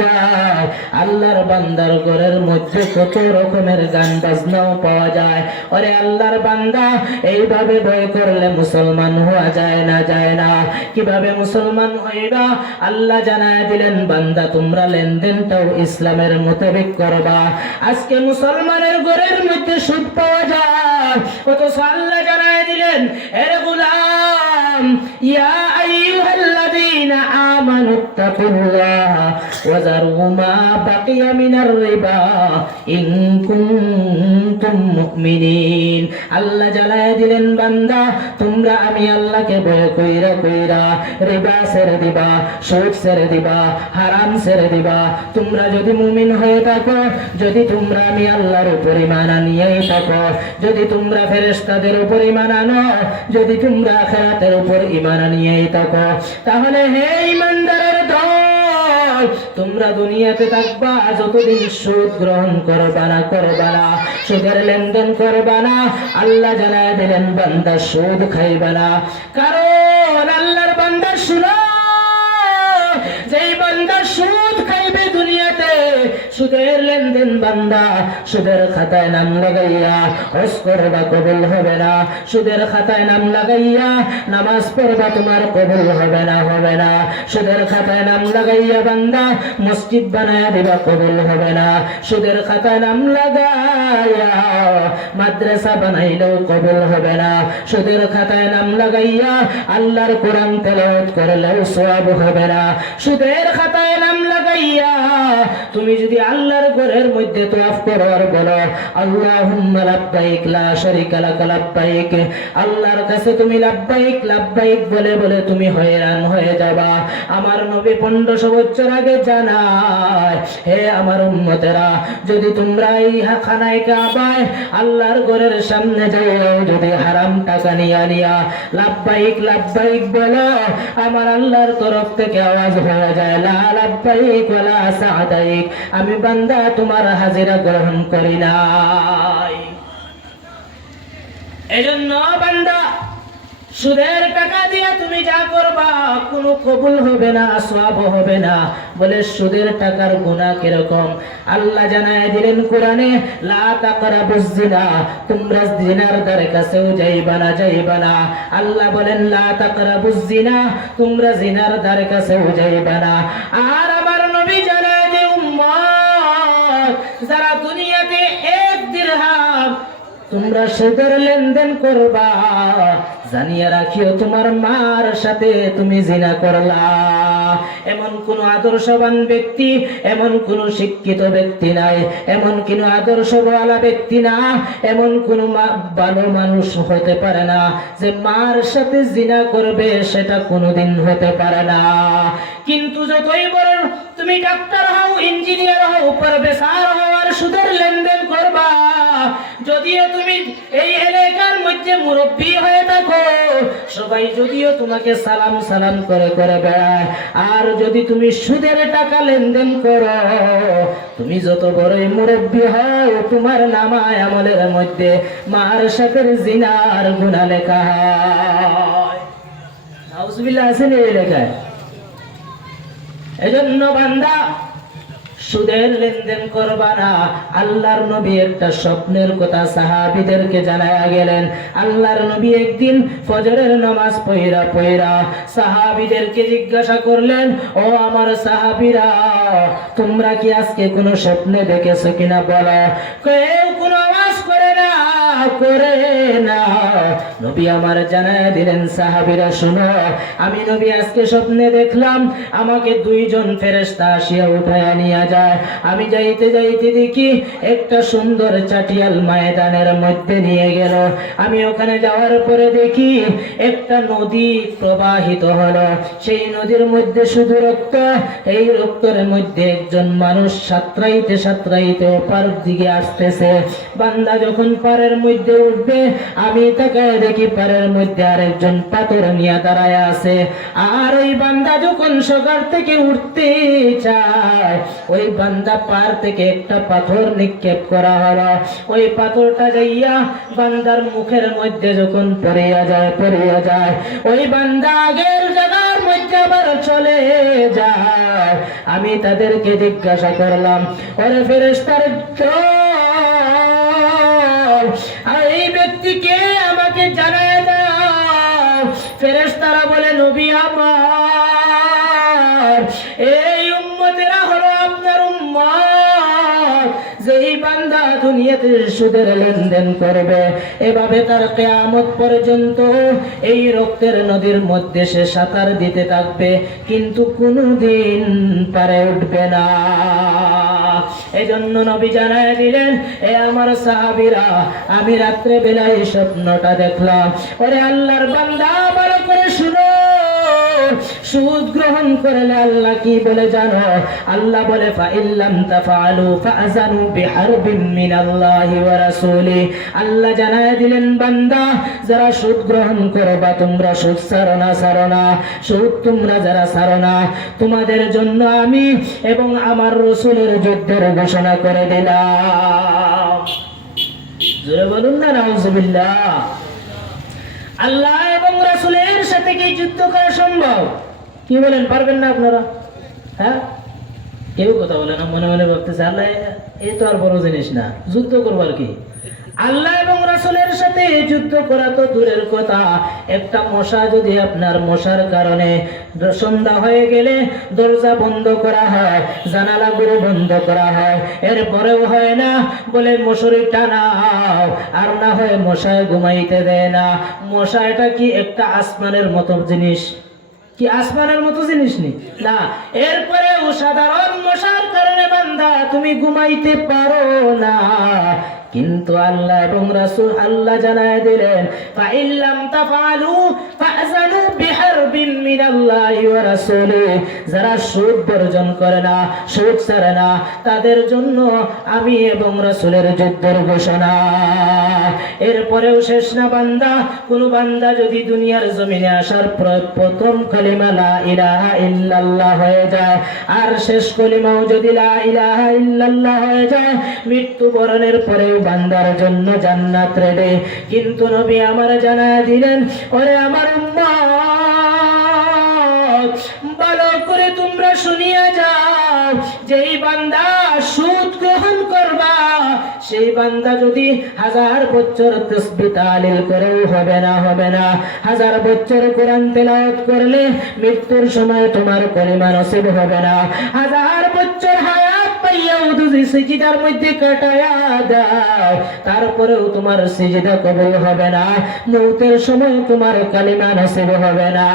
যায়, আল্লাহর বান্দার ঘরের মধ্যে কত রকমের গান বাজনাও পাওয়া যায়। ওরে আল্লাহর বান্দা, এইভাবে ভয় করলে মুসলমান হওয়া যায় না, যায় না। কিভাবে মুসলমান হইবা? আল্লাহ জানায় দিলেন, বান্দা তোমরা লেনদেনটাও ইসলামের মোতাবেক করবা। আজকে মুসলমানের ঘরের মধ্যে সুদ পাওয়া যায়, অথচ আল্লাহ জানায় দিলেন, এরে গোলাম, ইয়া আইয়ুহাল্লাযীনা আমানুত্তাকুল্লাহ ওয়া যারু মা বাকিয়া মিনার রিবা ইন কুনতুম মুমিনিন। আল্লাহ জানায় দিলেন, বান্দা তোমরা আমি আল্লাহকে ভয় কইরা কইরা রিবা ছেড়ে দিবা, সুদ ছেড়ে দিবা, হারাম ছেড়ে দিবা। তোমরা যদি মুমিন হয়ে থাকো, যদি তোমরা আমি আল্লাহর উপর ঈমান আনিয়েই থাকো, যদি তোমরা ফেরেশতাদের উপর ঈমান আনো, যদি তোমরা আখিরাতের উপর ঈমান আনিয়েই থাকো, তাহলে হে ঈমানদারের দল, তোমরা দুনিয়াতে থাকবা যতদিন সুদ গ্রহণ করবা না, করবা না, সুদের লেনদেন করবা না। আল্লাহ জানায় দিলেন, বান্দা সুদ খাইবা না। কারণ আল্লাহর বান্দা শুনো, যেই বান্দা সুদ খাইবে দুনিয়াতে, সুদের লেনদেন বান্দা সুদের খাতায় নাম লাগাইয়া হজ করবা, কবুল হবে না। সুদের খাতায় নাম লাগাইয়া নামাজ পড়বা, তোমার কবুল হবে না, হবে না। সুদের খাতায় নাম লাগাইয়া বান্দা মসজিদ বানায়া দিবা, কবুল হবে না। সুদের খাতায় নাম লাগাইয়া মাদ্রাসা বানাইলেও কবুল হবে না। সুদের খাতায় নাম লাগাইয়া আল্লাহর কোরআন তেলাওয়াত করলেও সওয়াব হবে না। সুদের খাতায় নাম লাগাইয়া তুমি যদি আল্লাহর ঘরের মধ্যে তওয়াফ করো আর বলো আল্লাহুম্মা লাব্বাইক লা শারীকা লাক লাব্বাইক, আল্লাহর কাছে তুমি লাব্বাইক লাব্বাইক বলে বলে তুমি হয়রান হয়ে যাবা। আমার নবী 1500 বছর আগে জানায়, হে আমার উম্মতেরা, যদি তোমরা এই খানায় কাবায় আল্লাহর ঘরের সামনে যাও, যদি হারাম টাকা নিয়া নিয়া লাব্বাইক লাব্বাইক বলো, আমার আল্লাহর তরফ থেকে আওয়াজ হয়ে যায়, লা লাব্বাইক ওয়ালা সাদাইক, আমি বান্দা তোমার হাজিরা গ্রহণ করি নাই। এজন্য বান্দা, সুদের টাকা দিয়ে তুমি যা করবা কোনো কবুল হবে না, সওয়াব হবে না। বলে সুদের টাকার গুনাহ কিরকম? আল্লাহ জানায় দিলেন কোরআনে, লা তাকরাবুজ জিনা, তোমরা জিনার দ্বারে কাছেও যাইবা না, যাইবা না। আল্লাহ বলেন, লা তাকরাবুজ জিনা, তোমরা জিনার দ্বারে কাছেও যাইবা না। আর আমার নবী জানায় যে উম্মত, যারা দুনিয়াতে 1 দিরহাম তোমরা সুদের লেনদেন করবা, জানিয়ে রাখিও তোমার মার সাথে তুমি জিনা করলা। এমন কোন আদর্শবান ব্যক্তি, এমন কোন শিক্ষিত ব্যক্তি নাই, এমন কোন আদর্শওয়ালা ব্যক্তি না, এমন কোন ভালো মানুষ হতে পারে না যে মার সাথে জিনা করবে, সেটা কোনোদিন হতে পারে না। কিন্তু যতই বড় তুমি ডাক্তার হও, ইঞ্জিনিয়ার হও, প্রফেসর হও, আর সুদের লেনদেন করবা, যদিও তুমি এই এলাকার মধ্যে মুরব্বী হয়ে থাকো, সবাই যদিও তোমাকে সালাম সালাম করে করে বেড়ায়, আর যদি তুমি সুদের টাকা লেনদেন করো, তুমি যত বড়ই মুরব্বী হও, তোমার নামায় আমলের মধ্যে মার সাথে জিনার গুনাহ লেখা হয়। নাউজুবিল্লাহ, আছেন এই লেখায়। এজন্য বান্দা সুদের লেনদেন করবা না। আল্লাহর নবী একটা স্বপ্নের কথা সাহাবীদেরকে জানায়া গেলেন। আল্লাহর নবী একদিন ফজরের নামাজ পড়া পড়া সাহাবীদেরকে জিজ্ঞাসা করলেন, ও আমার সাহাবীরা, তোমরা কি আজকে কোনো স্বপ্নে দেখেছো কিনা বলো? কেউ কোনো আওয়াজ করে না, করে না। নবী আমার জানায়া দিলেন, সাহাবীরা শুনো, আমি নবী আজকে স্বপ্নে দেখলাম আমাকে 2 জন ফেরেশতা আসিয়া উঠায়া নিয়ে যায়। আমি যাইতে যাইতে দেখি একটা সুন্দর চাটিয়াল ময়দানের মধ্যে নিয়ে গেল। আমি ওখানে যাওয়ার পরে দেখি একটা নদী প্রবাহিত হলো। সেই নদীর মধ্যে শুধু রক্ত, এই রক্তের মধ্যে একজন মানুষ সাঁতরাইতে সাঁতরাইতে ওপার দিকে আসতেছে। বান্দা যখন পারের মধ্যে উঠবে, আমি তাকায় দেখি পারের মধ্যে আরেকজন পাথর নিয়ে দাঁড়ায় আছে। আর ওই বান্দা যখন সকাল থেকে উঠতে চায়, ওই বান্দা পার থেকে একটা পাথর নিক্ষেপ করা হলো। ওই পাথরটা যাইয়া বান্দার মুখের মধ্যে যখন পড়িয়া যায়, ওই বান্দা আগের জায়গার মধ্যে আবার চলে যায়। আমি তাদেরকে জিজ্ঞাসা করলাম, ওরে ফেরেশতার দল, এই ব্যক্তিকে আমাকে জানায় দাও। ফেরেশতারা বলে, নবী আমার, এই উম্মতেরা হলো আপনার উম্মত, যেই বান্দা দুনিয়াতে সুদের লেনদেন করবে, এভাবে তার কিয়ামত পর্যন্ত এই রক্তের নদীর মধ্যে সে সাঁতার দিতে থাকবে, কিন্তু কোনোদিন পারে উঠবে না। এজন্য নবী জানায় দিলেন, এ আমার সাহাবীরা, আমি রাত্রে বেলায় স্বপ্নটা দেখলাম। ওরে আল্লাহর বান্দা, ভালো করে শুনো, সুদ গ্রহণ করলে আল্লাহ কি বলে জানো? আল্লাহ বলে, ফাইল্লাম তাফআলু ফাআযানু বিহারবিন মিনাল্লাহি ওয়া রাসূলি। আল্লাহ জানায় দিলেন, বান্দা, যারা সুদ গ্রহণ করবা তোমরা সুদ ছাড়ো না, সুদ তোমরা যারা ছাড়ো না, তোমাদের জন্য আমি এবং আমার রাসূলের যুদ্ধের ঘোষণা করে দিলাম। জোরে বলুন না নাউজুবিল্লাহ। আল্লাহ এবং রাসূলের সাথে কি যুদ্ধ করা সম্ভব? কি বলেন, পারবেন না আপনারা? হ্যাঁ, কেউ কথা বলে না, মনে মনে ভাবতেছে আল্লাহ এই তো আর বড় জিনিস না, যুদ্ধ করবার কি? আল্লাহ এবং রাসূলের সাথে যুদ্ধ করা তো দূরের কথা, একটা মশা যদি আপনার মশার কারণে সন্ধ্যা হয়ে গেলে দরজা বন্ধ করা হয়, জানালাগুলো বন্ধ করা হয়, এরপরেও হয় না, বলে মশারি টানাও, আর না হয় মশায় ঘুমাইতে দেয় না। মশা এটা কি একটা আসমানের মতো জিনিস? কি আসমানের মতো জিনিস নেই না। এরপরেও সাধারণ মশার কারণে বান্দা তুমি ঘুমাইতে পারো না, কিন্তু আল্লাহ এবং রাসূল আল্লাহ জানায় দিলেন, ফাইল্লাম তাফআলু ফাআযানু বিহারবিন মিনাল্লাহি ওয়া রাসূলি। যারা সুদ বর্জন করে না, সুদ ছাড়ে না, তাদের জন্য আমি এবং রাসূলের যুদ্ধের ঘোষণা। এরপরেও শেষ না বান্দা, কোন বান্দা যদি দুনিয়ার জমিনে আসার প্রথম কালিমা লা ইলাহা ইল্লাল্লাহ হয়ে যায়, আর শেষ কালিমাও যদি লা ইলাহা ইল্লাল্লাহ হয়ে যায়, মৃত্যুবরণের পরেও বান্দার জন্য জান্নাত রেডি। কিন্তু নবী আমার জানায় দিলেন, ওরে আমার উম্মত, ভালো করে তোমরা শুনিয়া যাও, যেই বান্দা সুদ গ্রহণ করবা, সেই বান্দা যদি 1000 বছর তাসবিহ তাহলিল করেও হবে না, 1000 বছর কোরআন তেলাওয়াত করলে মৃত্যুর সময় তোমার কলিমা নসিব হবে না, 1000 বছর হায়াত পাইয়াও যদি সিজদার মধ্যে কাটায়া দাও, তারপরেও তোমার সিজদা কবুল হবে না, মৌতের সময় তোমার কালিমা নসিব হবে না।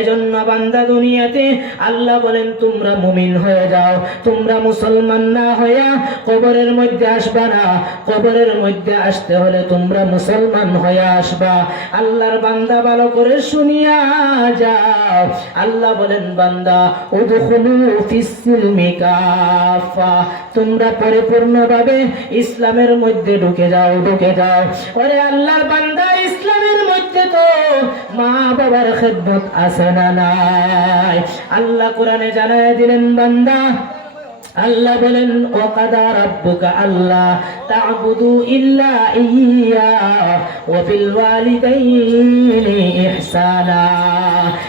এজন্য বান্দা দুনিয়াতে আল্লাহ বলেন, তোমরা মুমিন হয়ে যাও, তোমরা মুসলমান না হইয়া কবরের মধ্যে আসবা না, কবরের মধ্যে আসতে হলে তোমরা মুসলমান হয়ে আসবা। আল্লাহর বান্দা ভালো করে শুনিয়া যাও, আল্লাহ বলেন, বান্দা উদখুলু ফিস-সিলমি কাফা, তোমরা পরিপূর্ণভাবে ইসলামের মধ্যে ঢুকে যাও। ওরে আল্লাহর বান্দা, ইসলামের মধ্যে তো মা বাবার খেদমত আছে না নাই? আল্লাহ কোরআনে জানায় দিলেন, বান্দা, আল্লাহ বলেন, ওয়াকাদা রাব্বুকা আল্লাহ তা'বুদু ইল্লা ইয়্যা ওয়া বিল ওয়ালিদাইনি ইহসানা।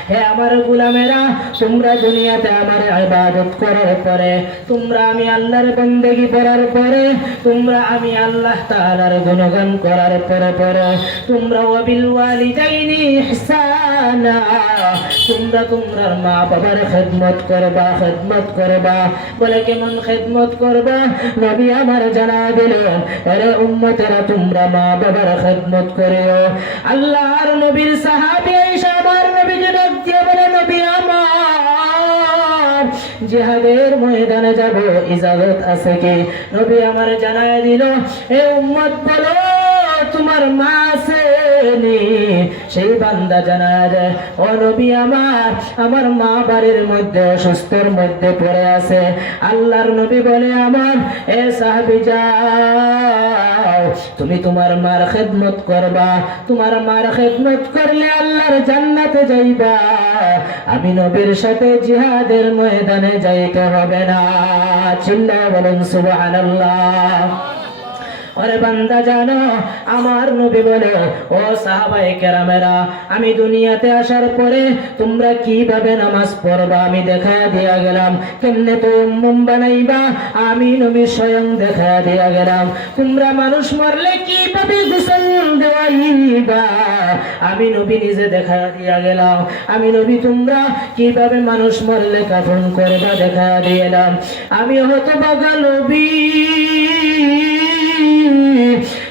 হে আমার গোলামেরা, তোমরা দুনিয়াতে আমার ইবাদত করার পরে, তোমরা আমি আল্লাহর বন্দেগী করার পরে, তোমরা আমি আল্লাহ তাআলার গুণগান করার পরে তোমরা ওয়া বিল ওয়ালিদাইনি ইহসানা, তোমরা তোমার মা বাবার খেদমত করবা। বলে কেমন খেদমত করবা? নবী আমার জানা দিলেন, আরে উম্মতেরা, তোমরা মা বাবার খেদমত করিও। আল্লাহর নবীর সাহাবী আয়েশা আমার নবীকে ডাক দিয়ে বলে, নবী আমার, জিহাদের ময়দানে যাব, ইজাজত আছে কি? নবী আমার জানায় দিল, হে উম্মত, বলো তোমার মা আছে নি? সেই বান্দা জানায় দেয়, ও নবী আমার মা বাড়ির মধ্যে অসুস্থর মধ্যে পড়ে আছে। আল্লাহর নবী বলে, আমার এ সাহাবী, যাও, তুমি তোমার মার খেদমত করবা, তোমার মার খেদমত করলে আল্লাহর জান্নাতে যাইবা, আমি নবীর সাথে জিহাদের ময়দানে যাইতে হবে না। চিল্লায়া বলুন সুবহানাল্লাহ। ওরে বান্দা জানো আমার নবী বলে, ও সাহাবায়ে কেরামেরা, আমি দুনিয়াতে আসার পরে তোমরা কিভাবে নামাজ পড়বা আমি দেখা দিয়া গেলাম, কেমনে তায়াম্মুম বানাইবা আমি নবী স্বয়ং দেখা দিয়া গেলাম, তোমরা মানুষ মরলে কিভাবে গোসল দেওয়াইবা আমি নবী নিজে দেখা দিয়া গেলাম, আমি নবী তোমরা কিভাবে মানুষ মরলে কাফন করবা দেখা দিলাম, আমি হতভাগা নবী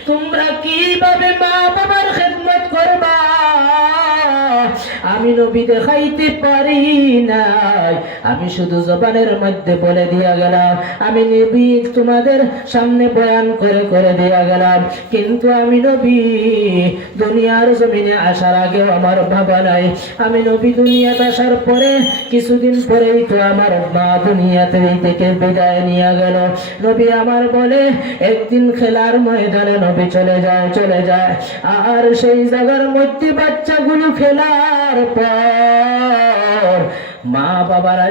তোমরা কিভাবে মা বাবার খেদমত করবা আমি নবী দেখাইতে পারি নাই, আমি শুধু জবানের মধ্যে বলে দিয়া গেলাম, আমি নবী তোমাদের সামনে বয়ান করে করে দিয়া গেলাম, কিন্তু আমি নবী দুনিয়ার জমিনে আসার আগেও আমার ভাবা নাই, আমি নবী দুনিয়াতে আসার পরে কিছুদিন পরেই তো আমার মা দুনিয়াতে থেকে বিদায় নিয়ে গেল। নবী আমার বলে একদিন খেলার ময়দানে নবী চলে যায় আর সেই জায়গার মধ্যে বাচ্চাগুলো খেলার পর মা বাবারা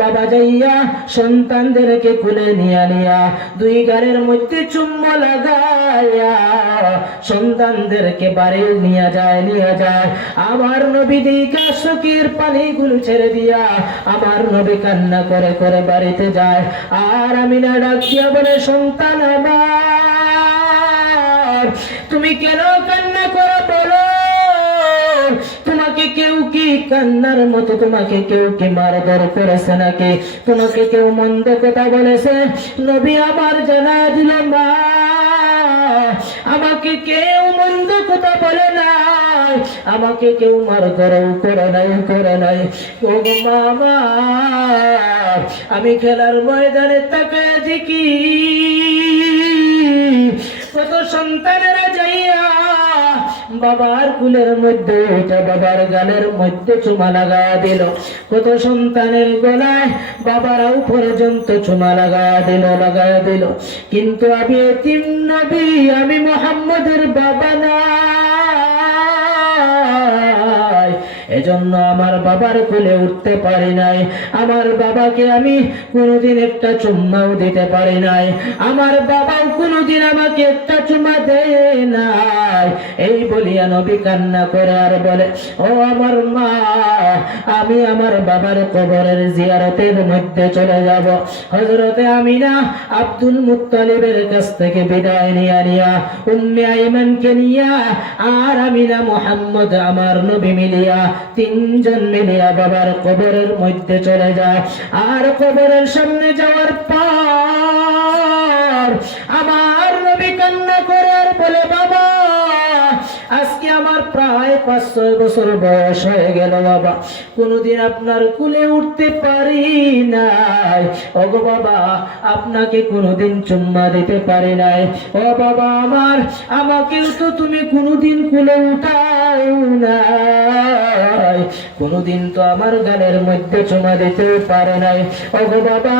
বাবা যাইয়া সন্তানদেরকে কুলে নিয়া দুই গালের মধ্যে চুম্মা লাগাইয়া সন্তানদেরকে বাড়ি নিয়ে যায় আমার নবী দিকে চোখের পানিগুলো ছেড়ে দিয়া আমার নবী কান্না করে করে বাড়িতে যায়, আর আমি না ডাক দিয়া বলে, সন্তান আমার তুমি কেন কান্না করে বলো, তোমাকে কেউ কি কান্নার মতো তোমাকে কেউ কি মারধর করেছে নাকি, তোমাকে কেউ মন্দ কথা বলেছে? নবী আমার জানা দিল, মা আমাকে কেউ মন্দ কথা বলে নাই, আমাকে কেউ মারধরও করে নাই ও মামা, আমি খেলার ময়দানে তাকে দেখি কত সন্তানেরা যাইয়া বাবার কুলের মধ্যে ওইটা বাবার গালের মধ্যে চুমা লাগা দিল, কত সন্তানের গলায় বাবারাও পর্যন্ত চুমা লাগা দিল, কিন্তু আমি এতিম নবী, আমি মুহাম্মদের বাবা নাই, এজন্য আমার বাবার কোলে উঠতে পারি নাই, আমার বাবাকে আমি কোনোদিন একটা চুম্মাও দিতে পারি নাই, আমার বাবাও কোনোদিন আমাকে একটা চুম্মা দেয় নাই। এই বলিয়া নবী কান্না করে আর বলে, ও আমার মা, আমি আমার বাবার কবরের জিয়ারতের মধ্যে চলে যাব। হযরতে আমিনা আব্দুল মুত্তালিবের কাছ থেকে বিদায় নিয়া উম্মে আইমানকে নিয়া আর আমিনা মুহাম্মদ আমার নবী মিলিয়া তিনজন মিলিয়া বাবার কবরের মধ্যে চলে যায়, আর কবরের সামনে যাওয়ার পর আমার নবী কান্না করে আর বলে, বাবা আজকে আমার প্রায় 5-6 বছর বয়স হয়ে গেল বাবা, কোনোদিন আপনার কুলে উঠতে পারি নাই, ওগো বাবা আপনাকে কোনোদিন চুম্মা দিতে পারি নাই, ও বাবা আমার, আমাকেও তো তুমি কোনোদিন কুলে উঠাও নাই, কোনোদিন তো আমার গালের মধ্যে চুমা দিতে পারে নাই, ওগো বাবা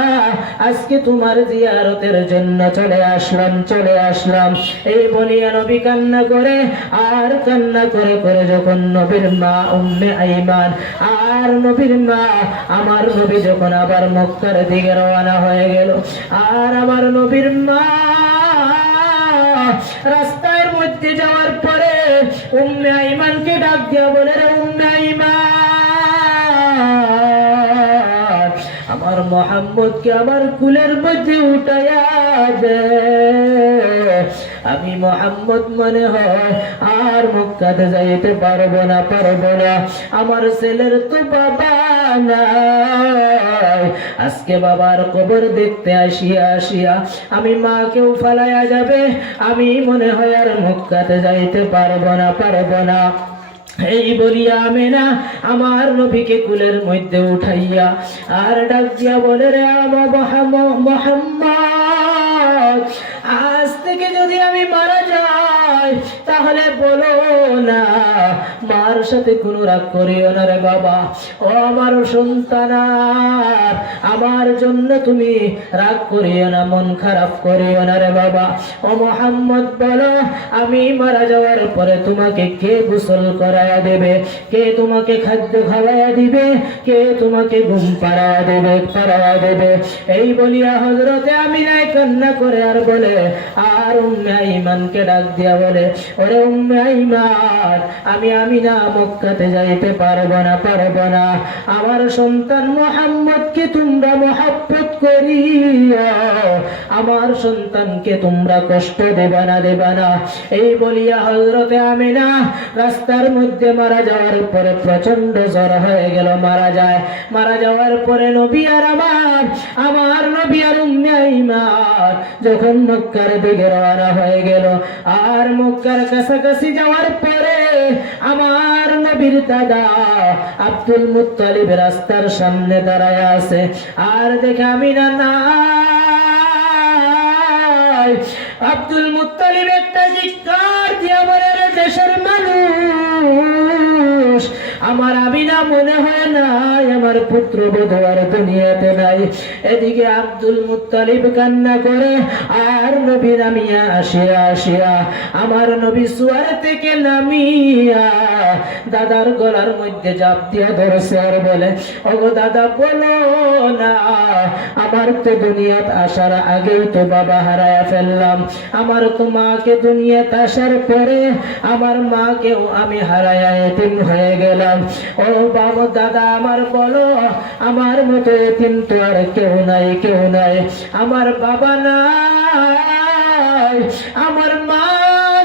আজকে তোমার জিয়ারতের জন্য চলে আসলাম। এই বলিয়া নবী কান্না করে আর কান্না করে করে যখন নবীর মা উম্মে আইমান আর নবীর মা আমার নবী যখন আবার মক্কার দিকে রওনা হয়ে গেল, আর আমার নবীর মা রাস্তার মধ্যে যাওয়ার পরে উম্মে আইমানকে ডাক দিয়া বলে, রে উম্মে আইমান, আমার মুহাম্মদকে আমার কুলের মধ্যে উঠাইয়া দে, আমি মুহাম্মদ মনে হয় আর মক্কাতে যাইতে পারবো না, আমার ছেলের তো বাবা নাই, আজকে বাবার কবর দেখতে আসিয়া আমি মাকেও ফালাইয়া যাবে, আমি মনে হয় আর মক্কাতে যাইতে পারবো না। এই বলিয়া আমিনা আমার নবীকে কুলের মধ্যে উঠাইয়া আর ডাক দিয়া বলে, রে আমার মুহাম্মদ, আজ থেকে যদি আমি মারা যাই তাহলে বলো না মার সাথে কোনো রাগ করিও না রে বাবা। ও আমার সন্তান, আমার জন্য তুমি রাগ করিও না, মন খারাপ করিও না রে বাবা। ও মোহাম্মদ বলো, আমি মারা যাওয়ার পরে তোমাকে কে গোসল করায়া দেবে, কে তোমাকে খাদ্য খাওয়ায়া দিবে, কে তোমাকে ঘুম পাড়ায়া দেবে। এই বলিয়া হযরতে আমিনায় কান্না করে আর বলে, আর উম্মে আইমানকে ডাক দিয়া বলে, ওরে উম্মে আইমান, আমি আমিনা মক্কাতে যাইতে পারবো না। আমার সন্তান মুহাম্মদকে তোমরা মহব্বত করিয়া আমার সন্তানকে তোমরা কষ্ট দেবা না। এই বলিয়া হযরতে আমিনা রাস্তার মধ্যে মারা যাওয়ার পরে প্রচন্ড জ্বর হয়ে গেল, মারা যাওয়ার পরে নবী আর আমার নবী আর উম্মে আইমান যখন মক্কার দিকে রওনা হয়ে গেল, আর মক্কার কাছাকাছি যাওয়ার পরে আমার নবীর দাদা আব্দুল মুত্তালিব রাস্তার সামনে দাঁড়ায় আছে, আর দেখে আমিনা নাই। আব্দুল মুত্তালিব একটা চিৎকার দিয়া বলে, রে দেশের মানুষ, আমার আমিনা মনে হয় নাই, আমার পুত্র বধূ আর দুনিয়াতে নাই। এদিকে আব্দুল মুত্তালিব কান্না করে, আর নবী নামিয়া আসিয়া আমার নবী সুয়ার থেকে নামিয়া দাদার গলার মধ্যে জাপ দিয়া ধরছে আর বলে, ওগো দাদা বলো না, আমার তো দুনিয়াত আসার আগেই তো বাবা হারায়া ফেললাম, আমার তো মাকে দুনিয়াতে আসার পরে আমার মাকেও আমি হারায়া এতিম হয়ে গেলাম। ও বাবা দাদা আমার বলো, আমার মতো এতিম তো আর কেউ নাই, আমার বাবা নাই, আমার মা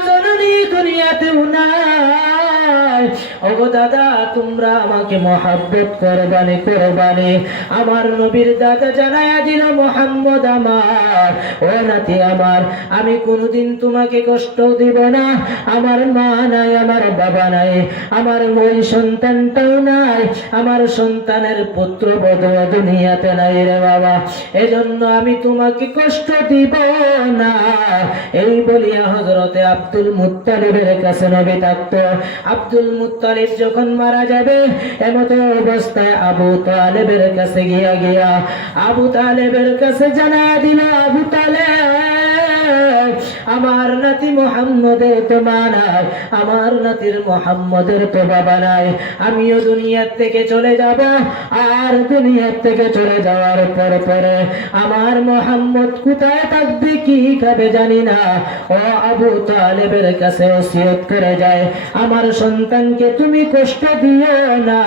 জননী দুনিয়াতেও নাই। ওগো দাদা, তোমরা আমাকে মহব্বত করবানি। আমার নবীর দাদা জানায়া দিল, মুহাম্মদ আমার, ও নাতি আমার, আমি কোনোদিন তোমাকে কষ্ট দিব না। আমার মা নাই, আমার বাবা নাই, আমার ওই সন্তানটাও নাই, আমার সন্তানের পুত্র বধূ দুনিয়াতে নাই রে বাবা, এজন্য আমি তোমাকে কষ্ট দিব না। এই বলিয়া হযরতে আব্দুল মুত্তালিবের কাছে নবী থাকতো। আব্দুল মুত্তালিব যখন মারা যাবে, এমত অবস্থায় আবু তালেবের কাছে গিয়া আবু তালেবের কাছে জানায়া দিল, আবু তালেব, আমার নাতি মুহাম্মদের তো মা নাই, আমার নাতির মুহাম্মদের তো বাবা নাই, আমিও দুনিয়ার থেকে চলে যাব, আর দুনিয়ার থেকে চলে যাওয়ার পরে আমার মুহাম্মদ কোথায় থাকবে, কি খাবে জানি না। ও আবু তালেবের কাছে ওসিয়ত করে যায়, আমার সন্তানকে তুমি কষ্ট দিও না,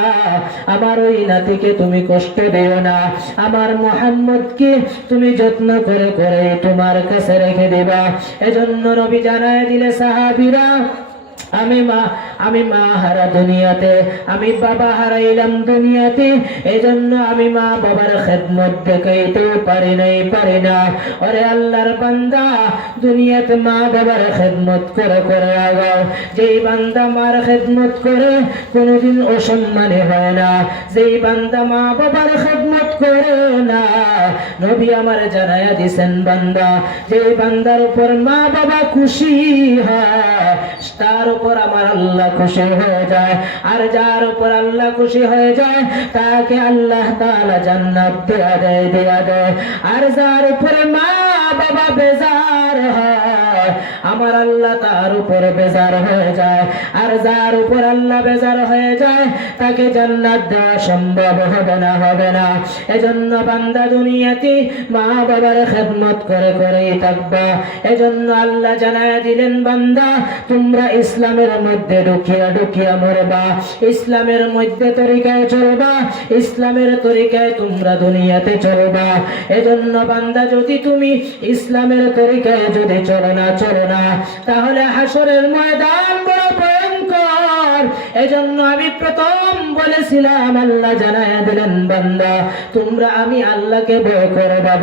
আমার ওই নাতিকে তুমি কষ্ট দিও না, আমার মুহাম্মদকে তুমি যত্ন করে তোমার কাছে রেখে দিবা। এজন্য নবী জানায় দিলে, সাহাবীরা, আমি মা হারা দুনিয়াতে, আমি বাবা হারাইলাম দুনিয়াতে, এজন্য আমি মা বাবার খেদমত দেখাইতেও পারি না। ওরে আল্লাহর বান্দা, দুনিয়াতে মা বাবার খেদমত করে আগাও। যেই বান্দা মার খেদমত করে কোনোদিন অসম্মানে হয় না, যেই বান্দা মা বাবার খেদমত করে না, নবী আমার জানায়া দিছেন, বান্দা, যেই বান্দার উপর মা বাবা খুশি হয়, তার উপর আমার আল্লাহ খুশি হয়ে যায়, আর যার উপর আল্লাহ খুশি হয়ে যায় তাকে আল্লাহ তাআলা জান্নাত দেয়া দেয়। আর যার উপরে মা বাবা বেজার হয়, আমার আল্লাহ তার উপর বেজার হয়ে যায়, আর যার উপর আল্লাহ বেজার হয়ে যায় তাকে জান্নাত দেওয়া সম্ভব হবে না। এজন্য বান্দা দুনিয়াতে মা বাবার খেদমত করেই থাকবা। এজন্য আল্লাহ জানায়া দিলেন, বান্দা তোমরা ইসলামের মধ্যে ঢুকিয়া মরবা, ইসলামের মধ্যে তরিকায় চলবা, ইসলামের তরিকায় তোমরা দুনিয়াতে চলবা। এজন্য বান্দা, যদি তুমি ইসলামের তরিকায় যদি চলো না, তাহলে হাসরের ময়দান বড় ভয়ঙ্কর। এজন্য আমি প্রথম বলেছিলাম আল্লাহ জানায় দিলেন বান্দা তোমরা আমি আল্লাহকে ভয় করবা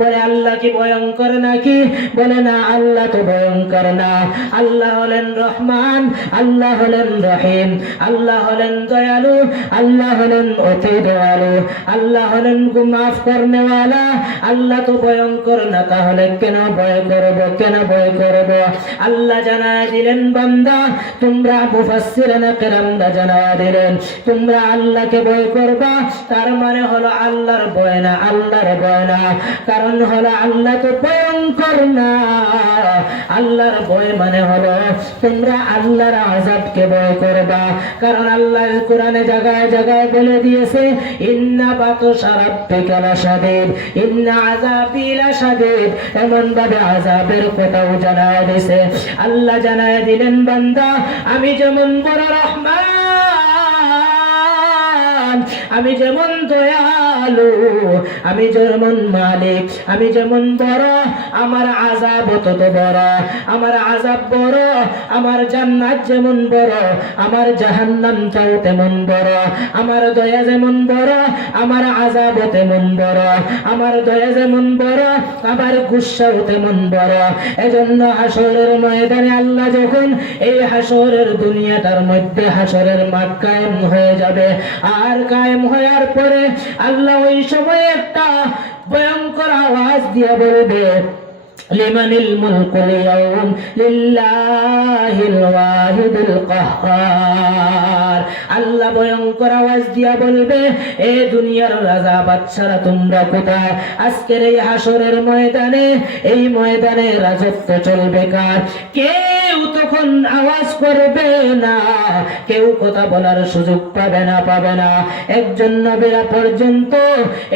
বলে আল্লাহ কি ভয়ঙ্কর নাকি? বলে না, আল্লাহ তো ভয়ঙ্কর না। আল্লাহ হলেন রহমান, আল্লাহ হলেন রহিম, আল্লাহ হলেন দয়ালু, আল্লাহ হলেন অতি দয়ালু, আল্লাহ হলেন মাফ করনেওয়ালা। আল্লাহ তো ভয়ঙ্কর না, তাহলে কেন ভয় করব? আল্লাহ জানায় দিলেন বান্দা তোমরা মুফাসসিরিনে কেরামরা জানায় দিলেন তোমরা আল্লাহকে ভয় করবা, তার মানে হলো আল্লাহর ভয় না, কারণ হলো আল্লাহ তো ভয়ঙ্কর না। আল্লাহর ভয় মানে হলো তোমরা আল্লাহর আযাবকে ভয় করবা, কারণ আল্লাহ কোরআনে জায়গায় জায়গায় বলে দিয়েছে ইন্না বাতশা রাব্বিকা লাশাদীদ, ইন্না আযাবি লাশাদীদ, এমন ভাবে আযাবের কথাও জানায় দিয়েছে। আল্লাহ জানায় দিলেন বান্দা আমি যেমন বড় রহমান, আমি যেমন দয়ালু, আমি যেমন মালিক, আমি যেমন বড়, আমার আযাব তত বড়। আমার আযাব বড়, আমার জান্নাত যেমন বড়, আমার জাহান্নামটাও তেমন বড়। আমার দয়া যেমন বড়, আমার আযাব তেমন বড়। আমার দয়া যেমন বড়, আমার গুসাও তেমন বড়। এজন্য হাসরের ময়দানে আল্লাহ যখন এই হাসরের দুনিয়াটার মধ্যে হাসরের মাঠ কায়েম হয়ে যাবে, আর কায়েম হওয়ার পরে আল্লাহ ওই সময় একটা ভয়ঙ্কর আওয়াজ দিয়ে বলবে লিমানিল মুলকুল ইয়াউম লিল্লাহিল ওয়াহিদিল কাহ্হার। আল্লাহ ভয়ঙ্কর আওয়াজ দিয়া বলবে এ দুনিয়ার রাজা বাদশারা তোমরা কোথায়? আজকের এই হাসরের ময়দানে, এই ময়দানে রাজত্ব চলবে কার? কেউ তখন আওয়াজ করবে না, কেউ কথা বলার সুযোগ পাবে না। একজন নবীরা পর্যন্ত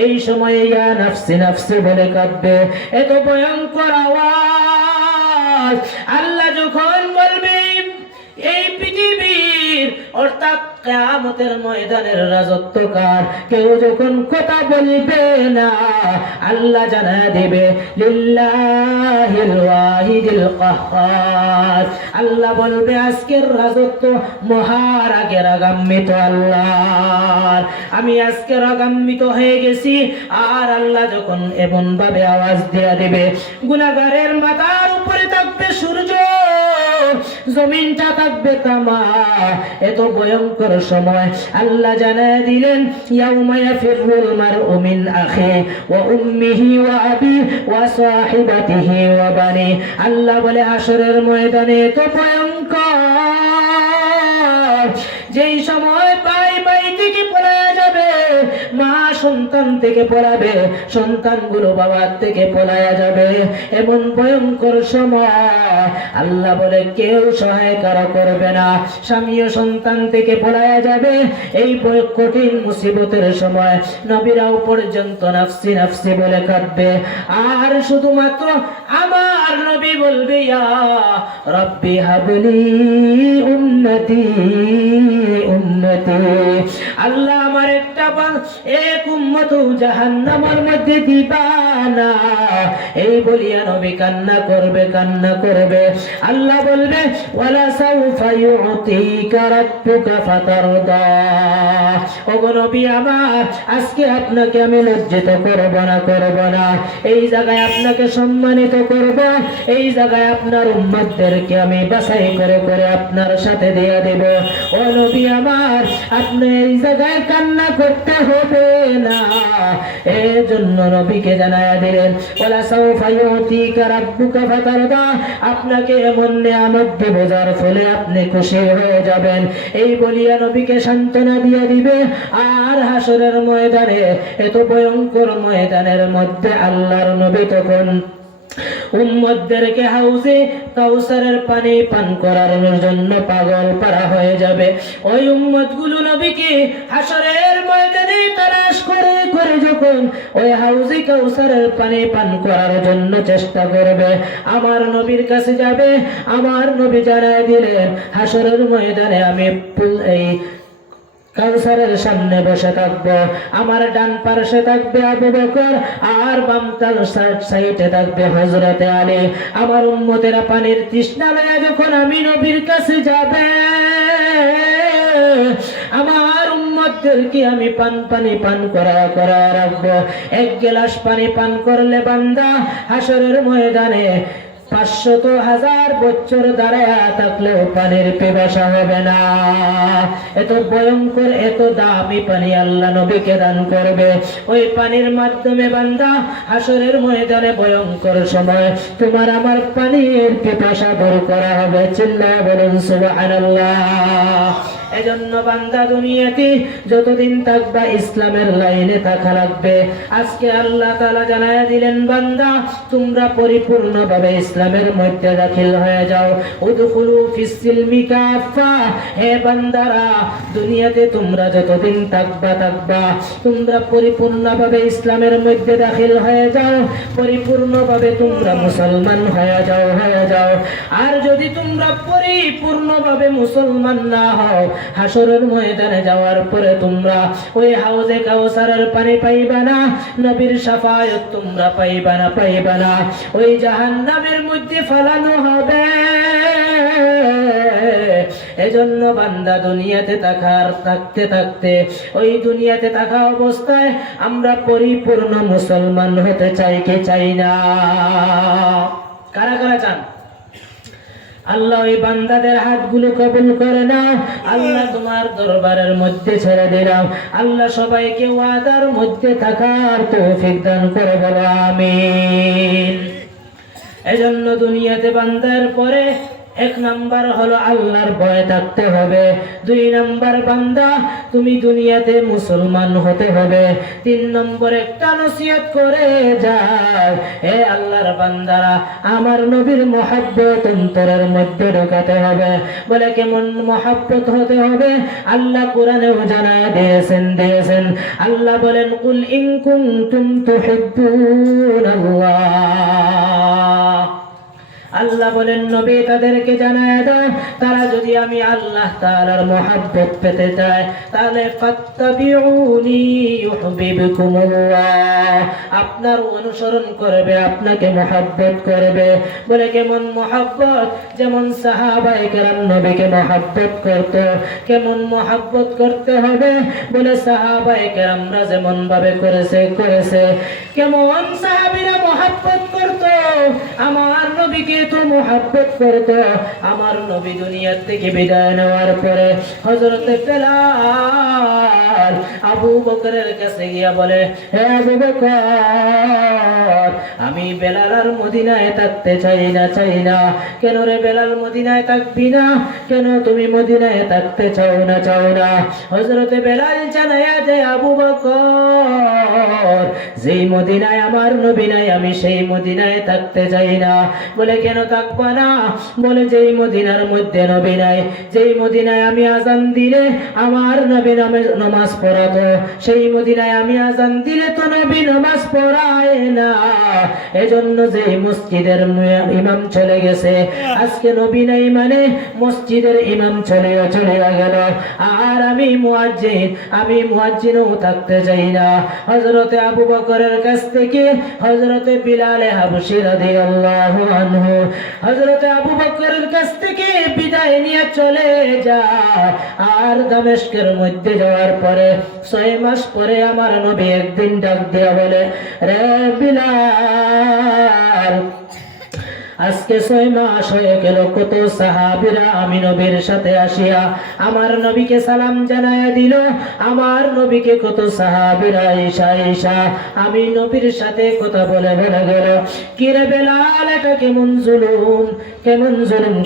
এই সময়ে ইয়া নাফসি নাফসি বলে কাঁদবে। এত ভয়ঙ্কর আওয়াজ আল্লাহ যখন বলবে এই পৃথিবীর অর্থাৎ কিয়ামতের ময়দানের রাজত্বকার, কেউ যখন কথা বলবে না, আল্লাহ জানায় দেবে লিল্লাহিল ওয়াহিদিল কাহ্হার। আল্লাহ বলবে আজকের রাজত্ব মহারাগের আগান্বিত আল্লাহর, আমি আজকে রাগান্বিত হয়ে গেছি। আর আল্লাহ যখন এমন ভাবে আওয়াজ দিয়ে দেবে, গুনাহগারের মাথার উপরে থাকবে সূর্য, জমিনটা থাকবে তামা। এত ভয়ঙ্কর সময় আল্লাহ জানায় দিলেন ইয়াউমা ইয়াফিরুল মারউ মিন আখি ওয়া উম্মিহি ওয়া আবি ওয়া সাহিবাতিহি ওয়া বানি। আল্লাহ বলে হাসরের ময়দানে এত ভয়ঙ্কর, যেই সময় ভাই থেকে পলায়া যাবে, মা সন্তান থেকে পলাবে, সন্তানগুলো বাবার থেকে পলায়া যাবে। এমন ভয়ঙ্কর সময় আল্লাহ বলে কেউ সহায়তা করবে না। স্বামীও সন্তান থেকে পলায়া যাবে। এই কঠিন মুসিবতের সময় নবীরাও পর্যন্ত নাফসি নাফসি বলে কাঁদবে। আর শুধুমাত্র আমার নবী বলবে ইয়া রাব্বি হাবলি উম্মতি উম্মতি, আল্লাহ আমার একটা এক উম্মত জাহান্নামের মধ্যে দিবা না। এই বলিয়া নবী কান্না করবে। আল্লাহ বলবে ওয়ালা সাউফা ইউতিকা রাব্বুকা ফাতারদা। ওগো নবী আমার, আজকে আপনাকে আমি লজ্জিত করব না। এই জায়গায় আপনাকে সম্মানিত করব। এই জায়গায় আপনার উম্মতদেরকে আমি বাছাই করে আপনার সাথে দিয়ে দেব। ও নবী আমার, আপনি এই জায়গায় কান্না করতে হবে না। এই জন্য নবীকে জানায়া দিলেন ওয়ালা সাউফা ইউতিকা রাব্বুকা ফাতারদা, আপনাকে এমন নিয়ামত দেব যার ফলে আপনি খুশি হয়ে যাবেন। এই বলিয়া নবীকে সান্ত্বনা দিয়ে দিবে। আর হাসরের ময়দানে, এত ভয়ঙ্কর ময়দানের মধ্যে আল্লাহর নবী তখন উম্মতদেরকে হাউজে কাউসারের পানি পান করার জন্য পাগল পারা হয়ে যাবে। ওই উম্মতগুলো নবীকে হাসরের ময়দানে তালাশ করে যখন ওই হাউজে কাউসারের পানি পান করার জন্য চেষ্টা করবে, আমার নবীর কাছে যাবে। আমার নবী জানায় দিলেন হাসরের ময়দানে আমি এই কাউসারের সামনে বসে থাকবো। আমার ডান পাশে থাকবে আবু বকর, আর বাম সাইডে থাকবে হযরতে আলী। আমার উম্মতেরা পানির তৃষ্ণা লয়ে যখন আমি নবীর কাছে যাবে, আমার উম্মতদেরকে আমি পানি পান করা রাখবো। এক গ্লাস পানি পান করলে বান্দা হাসরের ময়দানে 500,000 বছর দাঁড়ায় থাকলেও পানির পিপাসা হবে না। এত ভয়ঙ্কর এত দামি পানি আল্লাহ নবীকে দান করবে। ওই পানির মাধ্যমে বান্দা হাসরের ময়দানে ভয়ঙ্কর সময় তোমার আমার পানির পিপাসা দূর করা হবে। চিল্লায়া বলুন সুবহানাল্লাহ। এজন্য বান্দা দুনিয়াতে যতদিন থাকবা ইসলামের লাইনে থাকা লাগবে। আজকে আল্লাহ তাআলা জানায়া দিলেন বান্দা তোমরা পরিপূর্ণভাবে ইসলামের মধ্যে দাখিল হয়ে যাও। উদখুলু ফিস-সিলমি কাফা। হে বান্দারা দুনিয়াতে তোমরা যতদিন থাকবা তোমরা পরিপূর্ণভাবে ইসলামের মধ্যে দাখিল হয়ে যাও, পরিপূর্ণভাবে তোমরা মুসলমান হয়ে যাও। আর যদি তোমরা পরিপূর্ণভাবে মুসলমান না হও, হাসরের ময়দানে যাওয়ার পরে তোমরা ওই হাউজে কাউসারের পানি পাইবা না, নবীর শাফায়াত তোমরা পাইবা না। ওই জাহান্নামের মধ্যে ফালানো হবে। এজন্য বান্দা দুনিয়াতে থাকতে ওই দুনিয়াতে থাকা অবস্থায় আমরা পরিপূর্ণ মুসলমান হতে চাই কি চাই না? কারা কারা চান? আল্লাহ ওই বান্দাদের হাতগুলো কবুল করে নাও। আল্লাহ তোমার দরবারের মধ্যে ছেড়ে দিলাম। আল্লাহ সবাইকে ওয়াদার মধ্যে থাকার তৌফিক দান করে বলো আমিন। এজন্য দুনিয়াতে বান্দার পরে 1 নাম্বার হলো আল্লাহর ভয় থাকতে হবে। 2 নাম্বার বান্দা তুমি দুনিয়াতে মুসলমান হতে হবে। 3 নম্বর একটা নসিহত করে যায়, হে আল্লাহর বান্দারা আমার নবীর মহব্বত অন্তরের মধ্যে ঢোকাতে হবে। বলে কেমন মহব্বত হতে হবে? আল্লাহ কোরআনেও জানায় দিয়েছেন। আল্লাহ বলেন কুল ইন কুনতুম তুহিব্বুনাল্লাহ। আল্লাহ বলেন নবী তাদেরকে জানায় দাও তারা যদি আমি আল্লাহ তাআলার মহব্বত পেতে চায় তাহলে ফাত্তাবিউনি ইউহিব্বুকুমুল্লাহ। আপনার অনুসরণ করবে, আপনাকে মহব্বত করবে। বলে কেমন মহব্বত? যেমন সাহাবায়ে কেরাম নবীকে মহব্বত করত। কেমন মহব্বত করতে হবে? বলে সাহাবায়ে কেরামরা যেমন ভাবে করেছে। কেমন সাহাবীরা মহব্বত করত? আমার নবীকে তো মহব্বত করত। আমার নবী দুনিয়া থেকে বিদায় নেওয়ার পরে হযরতে বেলাল আবু বকরের কাছে গিয়া বলে, হে আবু বকর আমি বেলাল আর মদিনায় থাকতে চাই না। কেন রে বেলাল মদিনায় থাকবি না? কেন তুমি মদিনায় থাকতে চাও না? হযরতে বেলাল জানায়া দেয়, আবু বকর যেই মদিনায় আমার নবী নাই আমি সেই মদিনায় থাকতে চাই না। বলে কেন থাকবা না? বলে যেই মদিনার মধ্যে নবী নাই, যেই মদিনায় আমি আজান দিলে আমার নবী নামাজ পড়াতো, সেই মদিনায় আমি আজান দিলে তো নবী নামাজ পড়ায় না। এজন্য যে মসজিদের ইমাম চলে গেছে, আজকে নবী নাই মানে মসজিদের ইমাম চলে গেল, আর আমি মুয়াজ্জিনও থাকতে চাই না। হযরতে আবু বকরের কাছ থেকে হযরতে বিলাল হাবশী রাদিয়াল্লাহু আনহু হযরতে আবু বকরের কাছ থেকে বিদায় নিয়ে চলে যায়। আর দামেস্কের মধ্যে যাওয়ার পরে 6 মাস পরে আমার নবী একদিন ডাক দিয়া বলে, রে বিলাল আজকে 6 মাস হয়ে গেল কত সাহাবীরা আমি নবীর সাথে আসিয়া আমার নবীকে সালাম জানায় দিল। আমার নবীকে কত সাহাবীরা ঈশা আমি নবীর সাথে কথা বলে গেল। কি রে বেলাল এটা কেমন জুলুম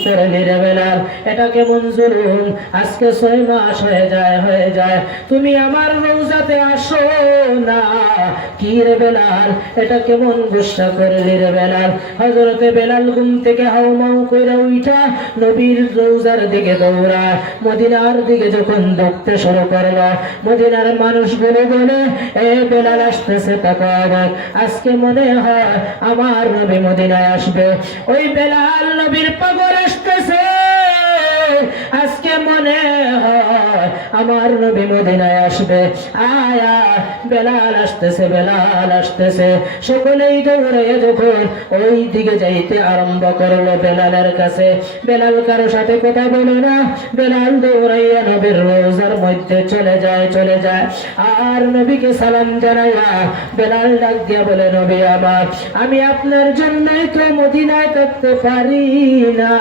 করলি রে বেলাল, এটা কেমন জুলুম? আজকে 6 মাস হয়ে যায় তুমি আমার রওজাতে আসো না। কি রে বেলাল এটা কেমন গুসা করলি রে বেলাল? হযরতে বেলাল ঘুম থেকে হাউমাউ কইরা উঠা নবীর রওজার দিকে দৌড়ায়। মদিনার দিকে যখন দেখতে শুরু করলো, মদিনার মানুষগুলো বলে, এ বেলাল আসতেছে তাকাও, আজকে মনে হয় আমার নবী মদিনায় আসবে। ওই বেলাল নবীর পাগল আসতেছে, আজকে মনে হয় আমার নবী মদিনায় আসবে। আয়া বেলাল আসতেছে, বেলাল আসতেছে। সকলেই দৌড়ে যখন ওই দিকে যাইতে আরম্ভ করলো বেলালের কাছে, বেলাল কারো সাথে কথা বলে না, বেলাল দৌড়াইয়া নবীর রোজার মধ্যে চলে যায়, চলে যায়। আর নবীকে সালাম জানাইয়া বেলাল ডাক দিয়া বলে, নবী আমার, আমি আপনার জন্যই তো মদিনায় থাকতে পারি না,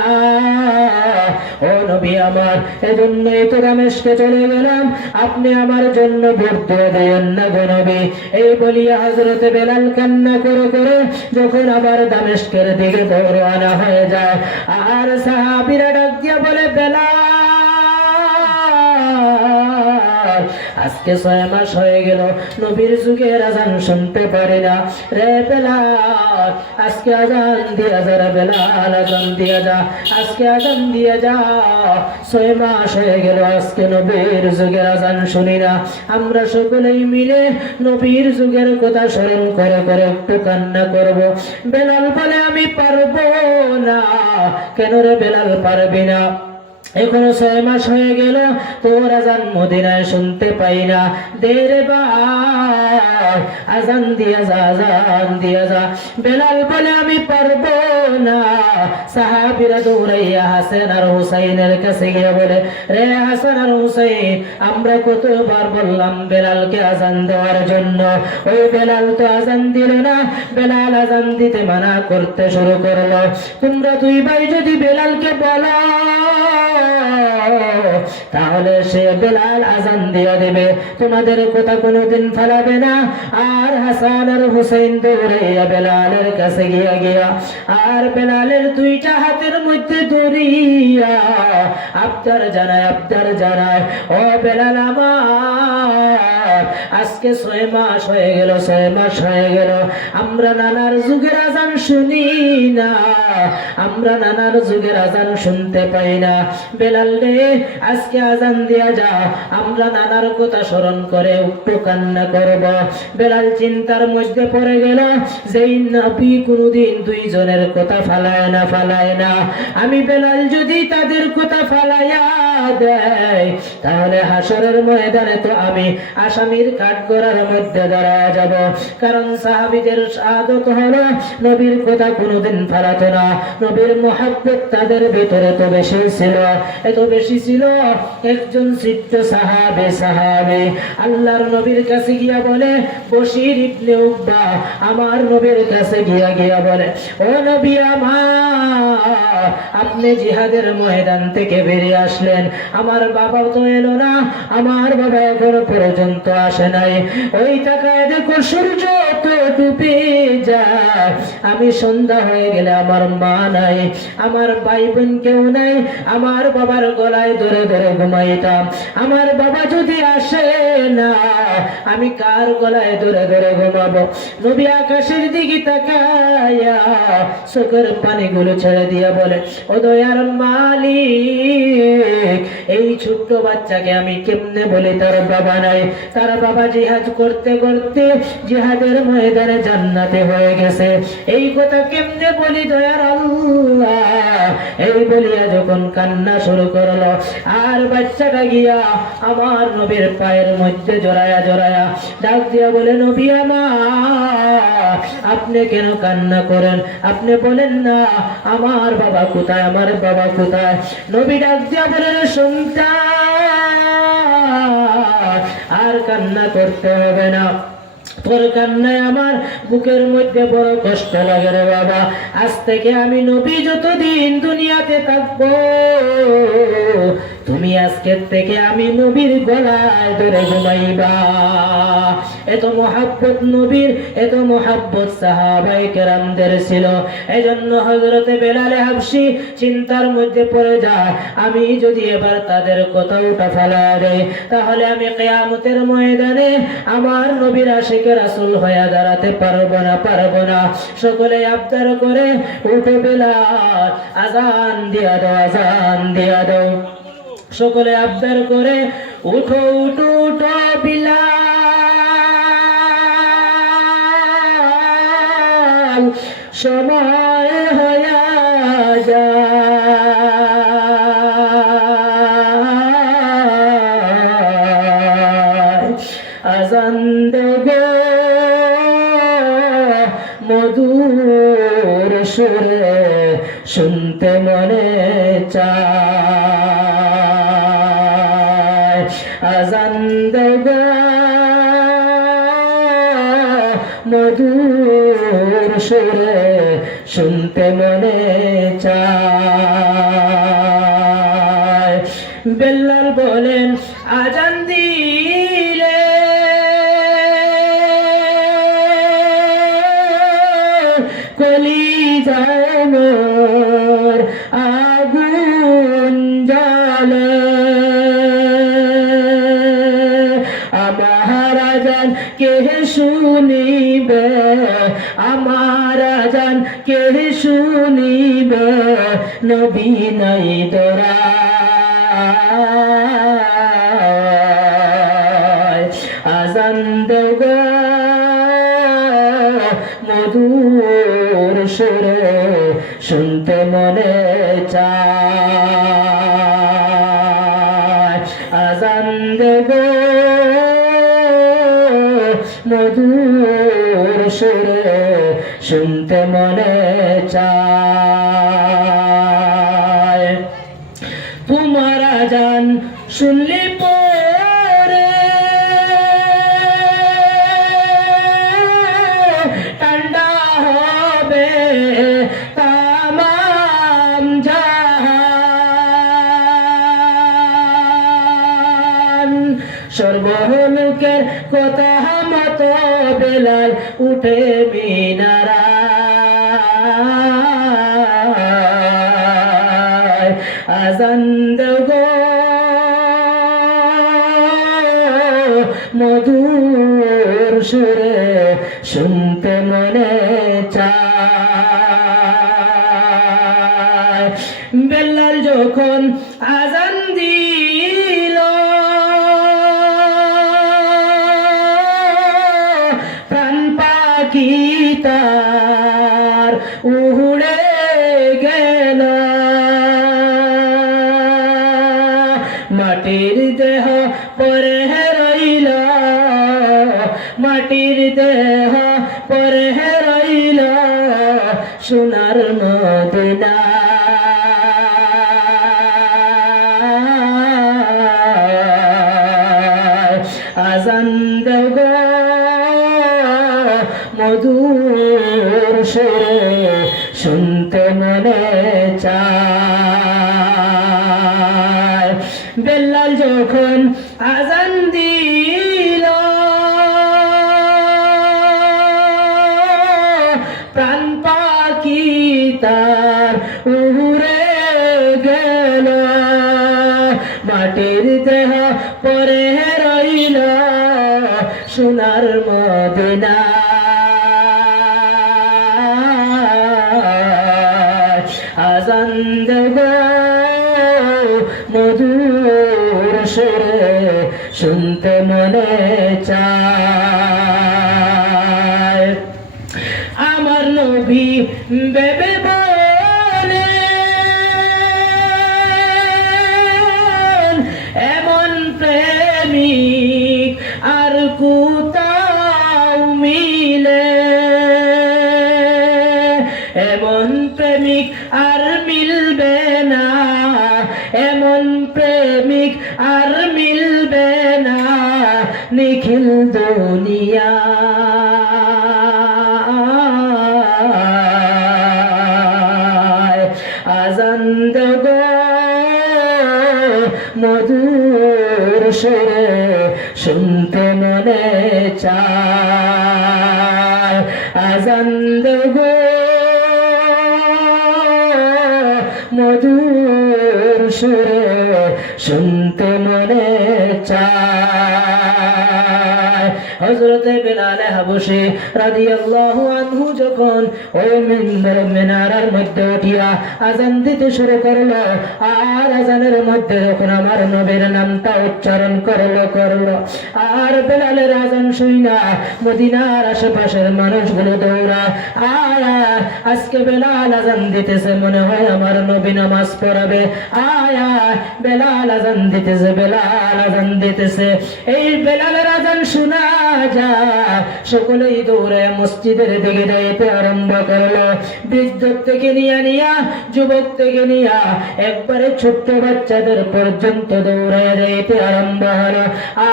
ও নবী আমার, এজন্যই তো দামেস্কে চলে গেলাম, আপনি আমার জন্য ভোট দিয়ে দেন না গো নবী। এই বলিয়া হযরতে বেলাল কান্না করে করে যখন আবার দামেস্কের দিকে দৌড়ানো হয়ে যায়, আর সাহাবীরা ডাক দিয়া বলে, বেলাল, আজকে 6 মাস হয়ে গেল নবীর যুগের আজান শুনতে পারি না রে বেলাল, আজকে আজান দিয়া যা রে বেলাল, আজান দিয়া যা, আজকে আজান দিয়া যা। 6 মাস হয়ে গেল আজকে নবীর যুগের আজান শুনি না। আমরা সকলেই মিলে নবীর যুগের কথা স্মরণ করে করে একটু কান্না করব। বেলাল বলে, আমি পারবো না। কেন রে বেলাল পারবি না? এখনো 6 মাস হয়ে গেল তোর আজান মদিনায় শুনতে পাই না, দে রে ভাই, আজান দিয়া যা, আজান দিয়া যা। বেলাল বলে, আমি পারবো না। সাহাবীরা দৌড়াইয়া হাসান আর হুসাইনের কাছে গিয়ে বলে, রে হাসান আর হুসাইন, আমরা কতবার বললাম বেলালকে আজান দেওয়ার জন্য, ওই বেলাল তো আজান দিল না। বেলাল আজান দিতে মানা করতে শুরু করলো। তোমরা দুই ভাই যদি বেলালকে বলো তাহলে সে বেলাল আজান দিয়ে দেবে, তোমাদের কথা কোনোদিন ফেলাবে না। আর হাসান আর হুসাইন দৌড়াইয়া বেলালের কাছে গিয়া গিয়া আর বেলালের দুইটা হাতের মধ্যে ধরিয়া আবদার জানায়, আবদার জানায়, ও বেলাল আমার, আজকে 6 মাস হয়ে গেল, 6 মাস হয়ে গেল আমরা নানার যুগের আজান শুনি না, আমরা নানার যুগের আজান শুনতে পাই না। বেলাল রে, আজকে আজান দিয়া যা, আমরা নানার কথা স্মরণ করে একটু কান্না করব। বেলাল চিন্তার মধ্যে পড়ে গেল, যেই নবী কোনদিন দুইজনের কথা ফালায় না, ফালায় না, আমি বেলাল যদি তাদের কথা ফালাইয়া দেয় তাহলে হাসরের ময়দানে তো আমি আসামির কাঠগড়ার মধ্যে দাঁড়ায় যাব। কারণ সাহাবীদের আদত হলো নবীর কথা কোনদিন ফালাতো না, নবীর মুহাব্বত তাদের ভিতরে তো বেশি ছিল, এত বেশি ছিল। একজন সিদ্ধ সাহাবে সাহাবে আল্লাহর নবীর কাছে গিয়া বলে, বশির ইবনে উকবা আমার নবীর কাছে গিয়া গিয়া বলে, ও নবী আমার, আপনি জিহাদের ময়দান থেকে বেরিয়ে আসলেন, আমার বাবা তো এলো না, আমার বাবা এখনো পর্যন্ত আসে নাই, ওই টাকায় দেখো সূর্য তো ডুবে যায়, আমি সন্ধ্যা হয়ে গেলে আমার মা নাই, আমার ভাই বোন কেউ নাই, আমার বাবার গলায় ধরে ধরে ঘুমাইতাম, আমার বাবা যদি আসে না আমি কার গলায় ধরে ধরে ঘুমাবো? নবী আকাশের দিকে তাকায়া চোখের পানিগুলো ছেড়ে দিয়া বলে, ও দয়ার মালিক, এই ছোট্ট বাচ্চাকে আমি কেমনে বলি তার বাবা নাই, তার বাবা জিহাদ করতে করতে জিহাদের ময়দানে জান্নাতে হয়ে গেছে, এই কথা কেমনে বলি দয়ার আল্লাহ? এই বলিয়া যখন কান্না শুরু করলো আর বাচ্চাটা গিয়া আমার নবীর পায়ের মধ্যে জড়ায়া জড়ায়া ডাক দিয়া বলে, নবী আমার, আপনি কেন কান্না করেন? আপনি বলেন না আমার বাবা কোথায়, আমার বাবা কোথায়? নবী ডাক দিয়া বলেন, সন্তান, আর কান্না করতে হবে না, তোর কান্নায় আমার বুকের মধ্যে বড় কষ্ট লাগে রে বাবা, আজ থেকে আমি নবী যতদিন দুনিয়াতে থাকবো তুমি আজকের থেকে আমি নবীর গলায় ধরে ঘুমাইবা। এত মহাব্বত নবীর, এত মহাব্বত সাহাবায়ে কেরামদের ছিল। এজন্য হযরতে বেলাল হাবশী চিন্তার মধ্যে পড়ে যায়, আমি যদি এবার তাদের কথা উঠা ফেলা দেই তাহলে আমি কিয়ামতের ময়দানে আমার নবীর আশিকে রাসূল হয়ে দাঁড়াতে পারবো না, পারবো না। সকলে আবদার করে, উঠে বেলাল, আজান দিয়া দাও, আজান দিয়া দাও। সকলে আবদার করে, উঠো উঠো উঠো বিলাল, সময় হয়ে যায়, আজান দে সুরে শুনতে মনে চায়। বেলাল বলেন আজান দিলে কলিজায় মোর আগুন জ্বলে, আমার আজান কে শুনিবে, আমার আজান কে শুনিবে, নবী নাই দরায়। আজান দেও গো মধুর সুরে শুনতে মনে চায়। আজান দেও গো মধুর সুরে শুনতে মনে চায়। তোমার আজান শুনলে পরে ঠান্ডা হবে তামাম জাহান। সর্বলোকের কথা মতো বেলাল উঠে মিনারায়। আজান দেও গো মধুর সুরে শুনতে মনে চায়। বেলাল যখন আজান দিল প্রাণ পাখি তার উড়ে গেল, মাটির দেহ পরে রইল, মাটির দেহ পরে রইল সোনার মদিনা। আজান দেও গো মধুর সুরে শুনতে মনে চায়। বেলাল যখন আজান দিল প্রাণ পাখি তার উড়ে গেল, মাটির দেহ পরে রইল সোনার মদিনা। আজান দেও গো মধুর সুরে শুনতে মনে চায়। আমার নবী বেবে বলে এমন প্রেমিক আর কোথাও মিলে, এমন প্রেমিক আর মিলবে না, এমন প্রেমিক আর মিলবে না নিখিল দুনিয়া। আজান দেও গো মধুর সুরে শুনতে মনে চায়। আজান দেও গো মধুর সুরে শুনতে মনে চায়। হযরতে বেলাল হাবশী রাদিয়াল্লাহু আনহু যখন ওই মিনারার মধ্যে উঠিয়া আজান দিতে শুরু করলো, আর আজানের মধ্যে যখন আমার নবীর নামটা উচ্চারণ করলো, আর বেলালের আজান শুইনা মদিনার আশেপাশের মানুষগুলো দৌড়ায়, আয়া আজকে বেলাল আজান দিতেছে, মনে হয় আমার নবী নামাজ পড়াবে। আয়া বেলাল আজান দিতেছে, বেলাল আজান দিতেছে। এই বেলালের আজান শোনা সকলেই দৌড়ে মসজিদের দিকে যাইতে আরম্ভ করলো। বৃদ্ধ থেকে নিয়া যুবক থেকে নিয়া একবারে ছোট্ট বাচ্চাদের পর্যন্ত দৌড়ে যাইতে আরম্ভ হলো।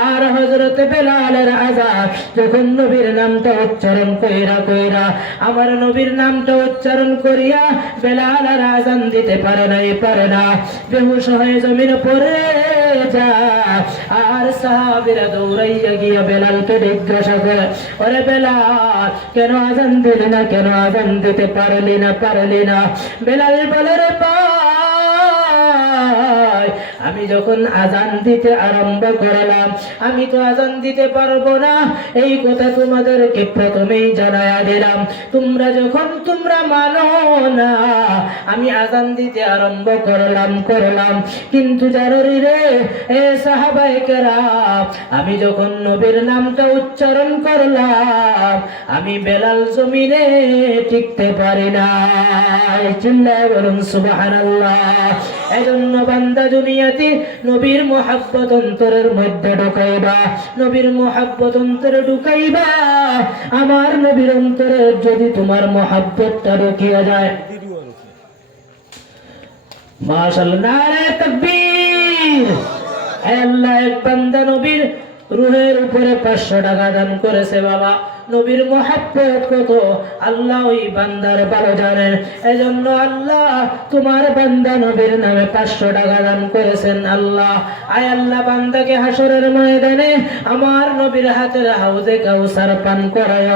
আর হযরত বেলালের আযান যখন নবীর নামটা উচ্চারণ কইরা আমার নবীর নামটা উচ্চারণ করিয়া বেলাল আর আযান দিতে পারে না, বেহুশ হয়ে জমিনে পড়ে যায়। আর সাহাবীরা দৌড়াইয়া গিয়া বেলালকে জিজ্ঞাসা করে, ওরে বেলাল, কেন আযান দিলি না, কেন আযান দিতে পারলি না? বেলাল বলে, রে ভাই, আমি যখন আযান দিতে আরম্ভ করলাম, আমি তো আযান দিতে পারবো না, এই কথা তোমাদেরকে প্রথমেই জানায়া দিলাম। তোমরা মানো না, আমি আযান দিতে আরম্ভ করলাম, কিন্তু জানুরি রে এ সাহাবায়ে কেরাম, আমি যখন নবীর নামটা উচ্চারণ করলাম, আমি বেলাল জমিনে টিকতে পারি না। চিল্লায় বলুন সুবহানাল্লাহ। এজন্য বান্দা দুনিয়াতে নবীর মুহাব্বত অন্তরের মধ্যে ঢুকাইবা, নবীর মুহাব্বত অন্তরে ঢুকাইবা। আমার নবীর অন্তরে যদি তোমার মুহাব্বতটা ঢুকিয়া যায়, মাশাআল্লাহ, নারে তাকবীর। আল্লাহ এক বান্দা নবীর রূহের উপরে 500 টাকা দান করেছে। বাবা, নবীর মুহাব্বত কত আল্লাহ ওই বান্দার ভালো জানেন। এজন্য আল্লাহ তোমার বান্দা নবীর নামে 500 টাকা দান করেছেন। আল্লাহ, আয় আল্লাহ, বান্দাকে হাসরের ময়দানে আমার নবীর হাতের হাউজে কাউসার পান করায়।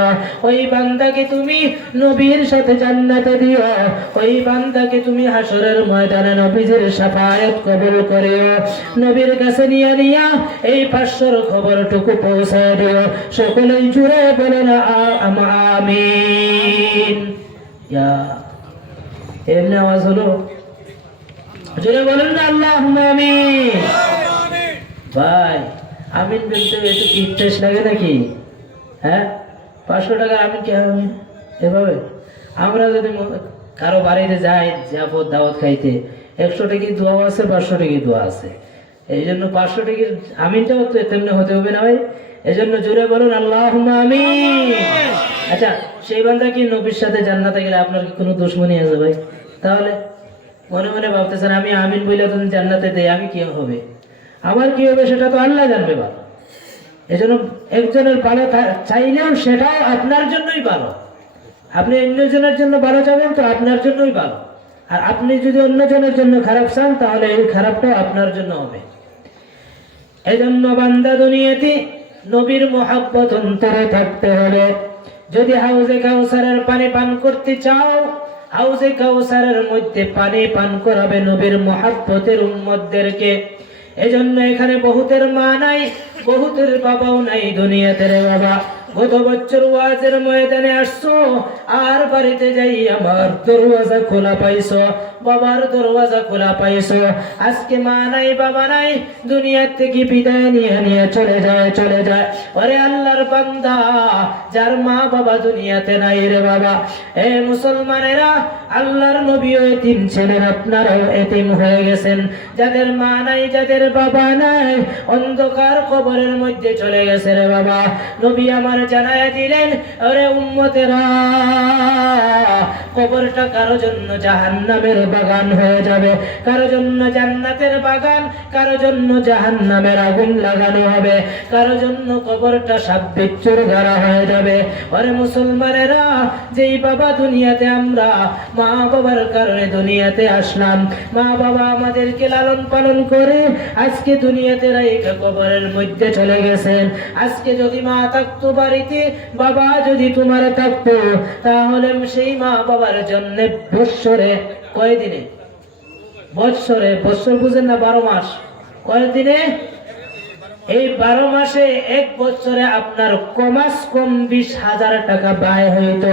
ওই বান্দাকে তুমি নবীর সাথে জান্নাতে দিও। ওই বান্দাকে তুমি হাসরের ময়দানে নবীজির শাফায়াত কবুল করিও। নবীর কাছে নিয়া এই 500 খবরটুকু পৌঁছায় দিও। সকলেই জুড়ে বলে আমিন। এমনি আওয়াজ হলো, জোরে বলেন না আল্লাহুম্মা আমিন। ভাই, আমিন বলতে একটু ইন্টারেস্ট লাগে নাকি? হ্যাঁ, 500 টাকা আমিন কি হবে এভাবে? আমরা যদি কারো বাড়িতে যাই, যাবো দাওয়াত খাইতে, 100 টাকি দোয়া আছে, 500 টাকি দোয়া আছে। এই জন্য 500 টাকির আমিনটাও তো তেমনি হতে হবে না ভাই? এই জন্য জোরে বলুন আল্লাহুম্মা আমিন। আচ্ছা, সেই বান্দা কি নবীর সাথে জান্নাতে গেলে আপনার কি কোনো দুশমনী আছে ভাই? তাহলে মনে মনে ভাবতেছেন আমি আমিন বলে তুমি জান্নাতে দেই, আমি কি হবে, আমার কি হবে সেটা তো আল্লাহ জানবে ভালো। এই জন্য একজনের ভালো চাইলেও সেটাও আপনার জন্যই ভালো। আপনি অন্যজনের জন্য ভালো চাবেন তো আপনার জন্যই ভালো, আর আপনি যদি অন্যজনের জন্য খারাপ চান তাহলে এই খারাপটাও আপনার জন্য হবে। এই জন্য বান্দা দুনিয়াতে নবীর মুহাব্বত অন্তরে থাকতে হলে, যদি হাউজে কাউসারের পানি পান করতে চাও, হাউজে কাউসারের মধ্যে পানি পান করাবে নবীর মুহাব্বতের উম্মতদেরকে। এজন্য এখানে বহুতের মা নাই, বহুতের বাবাও নাই দুনিয়াতে রে বাবা। গত বছর ওয়াজের ময়দানে আসছো, আর বাড়িতে যাই আমার দরওয়াজা খোলা পাইছো, বাবার দরওয়াজা খোলা পাইছো। আজকে মা নাই, বাবা নাই, দুনিয়ার থেকে বিদায় নিয়ে চলে যায়। ওরে আল্লাহর বান্দা, যার মা বাবা দুনিয়াতে নাই রে বাবা, এ মুসলমানেরা, আল্লাহর নবীও এতিম ছিলেন, আপনারাও এতিম হয়ে গেছেন। যাদের মা নাই, যাদের বাবা নাই, অন্ধকার কবরের মধ্যে চলে গেছে রে বাবা। নবী আমার জানায়া দিলেন, ওরে উম্মতেরা, কবরটা কারো জন্য জাহান্নামের বাগান হয়ে যাবে, কারো জন্য জান্নাতের বাগান, কারো জন্য জাহান্নামের আগুন লাগানো হবে, কারো জন্য কবরটা সাপ বিচ্ছুর গাড়া হয়ে যাবে। ওরে মুসলমানেরা, যেই বাবা দুনিয়াতে আমরা মা বাবার কারণে দুনিয়াতে আসলাম, মা বাবা আমাদেরকে লালন পালন করে আজকে দুনিয়াতে রাইখা কবরের মধ্যে চলে গেছেন। আজকে যদি মা থাকতো বাড়িতে, বাবা যদি তোমার থাকতো, তাহলে সেই মা বাবার জন্য বৎসরে কয়দিনে, বৎসরে, বৎসর বুঝেন না, 12 মাস, কয়দিনে? এই 12 মাসে 1 বছরে আপনার কমাস কম 20,000 টাকা ব্যয় হইতো।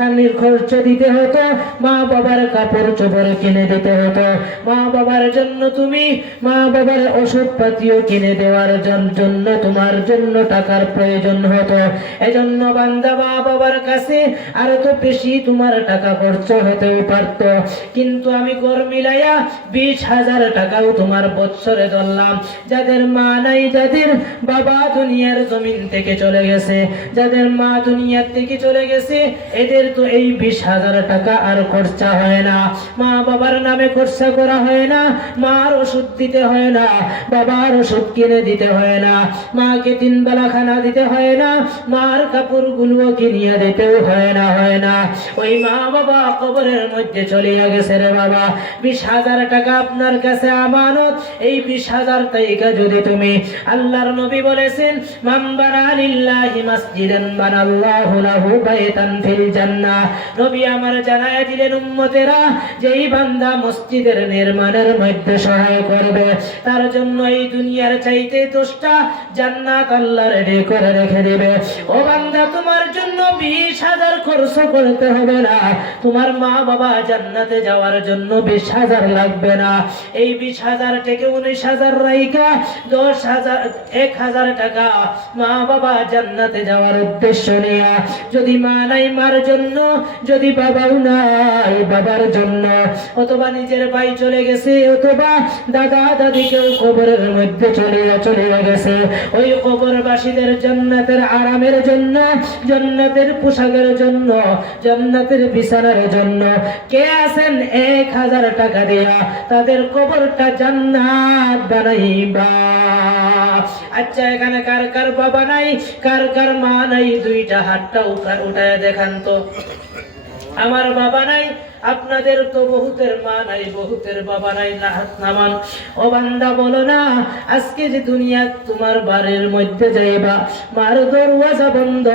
খানির খরচ দিতে হতো, মা বাবার কাপড় চোপড় কিনে দিতে হতো, মা বাবার জন্য তুমি মা বাবার ওষুধ পাতিও কিনে দেওয়ার জন্য তোমার জন্য টাকার প্রয়োজন হতো। এজন্য বান্দা মা বাবার কাছে আর তো বেশি তোমার টাকা খরচ হতেও পারত, কিন্তু আমি ঘর মিলাইয়া 20,000 টাকাও তোমার বৎসরে ধরলাম। যাদের মা নাই, যাদের বাবা দুনিয়ার জমিন থেকে চলে গেছে, যাদের মা দুনিয়ার থেকে চলে গেছে, এদের তো এই 20,000 টাকা আর খরচা হয় না। মা বাবার নামে খরচা করা হয় না, মার ওষুধ দিতে হয় না, বাবার ওষুধ কিনে দিতে হয় না, মাকে 3 বেলা খানা দিতে হয় না, মার কাপড়গুলো কিনিয়ে দিতেও হয় না। ওই মা বাবা কবরের মধ্যে চলিয়া গেছে রে বাবা। 20,000 টাকা আপনার কাছে আমানত। এই 20,000 টাকা যদি তুমি, আল্লাহর নবী বলেছেন, মান বানা লিল্লাহি মাসজিদান বানাল্লাহু লাহু বাইতান ফিল জান্নাহ। নবী আমার জানায়া দিলেন উম্মতেরা, যেই বান্দা মসজিদের নির্মাণের মধ্যে সহায় করবে, তার জন্য এই দুনিয়ার চাইতে 10টা জান্নাত আল্লাহ রেডি করে রেখে দিবে। ও বান্দা, তোমার জন্য 20,000 খরচ করতে হবে না, তোমার মা বাবা জান্নাতে যাওয়ার জন্য 20,000 লাগবে না। এই 20,000 থেকে 19,000 রাইকা 1,000 টাকা মা বাবা জান্নাতে যাওয়ার উদ্দেশ্য নিয়া, যদি মা নাই মার জন্য, যদি বাবাও নাই বাবার জন্য, অথবা নিজের ভাই চলে গেছে, অথবা দাদা দাদি কেউ কবরের মধ্যে চলে গেছে, ওই কবরবাসীদের জান্নাতের আরামের জন্য, জান্নাতের পোশাকের জন্য, জান্নাতের বিছানার জন্য কে আছেন 1,000 টাকা দিয়া তাদের কবরটা জান্নাত বানাইবা। আচ্ছা, এখানে কার কার বাবা নাই, কার কার মা নাই, 2টা হাতটা উঠায় দেখান তো। আমার বাবা নাই, আপনাদের তো বহুতের মা নাই, বহুতের বাবা নাই, না হাত নামান। ও বান্দা, বলো না, আজকে যে দুনিয়া তোমার বাড়ির মধ্যে যাইবা, মার দরওয়াজা বন্ধ,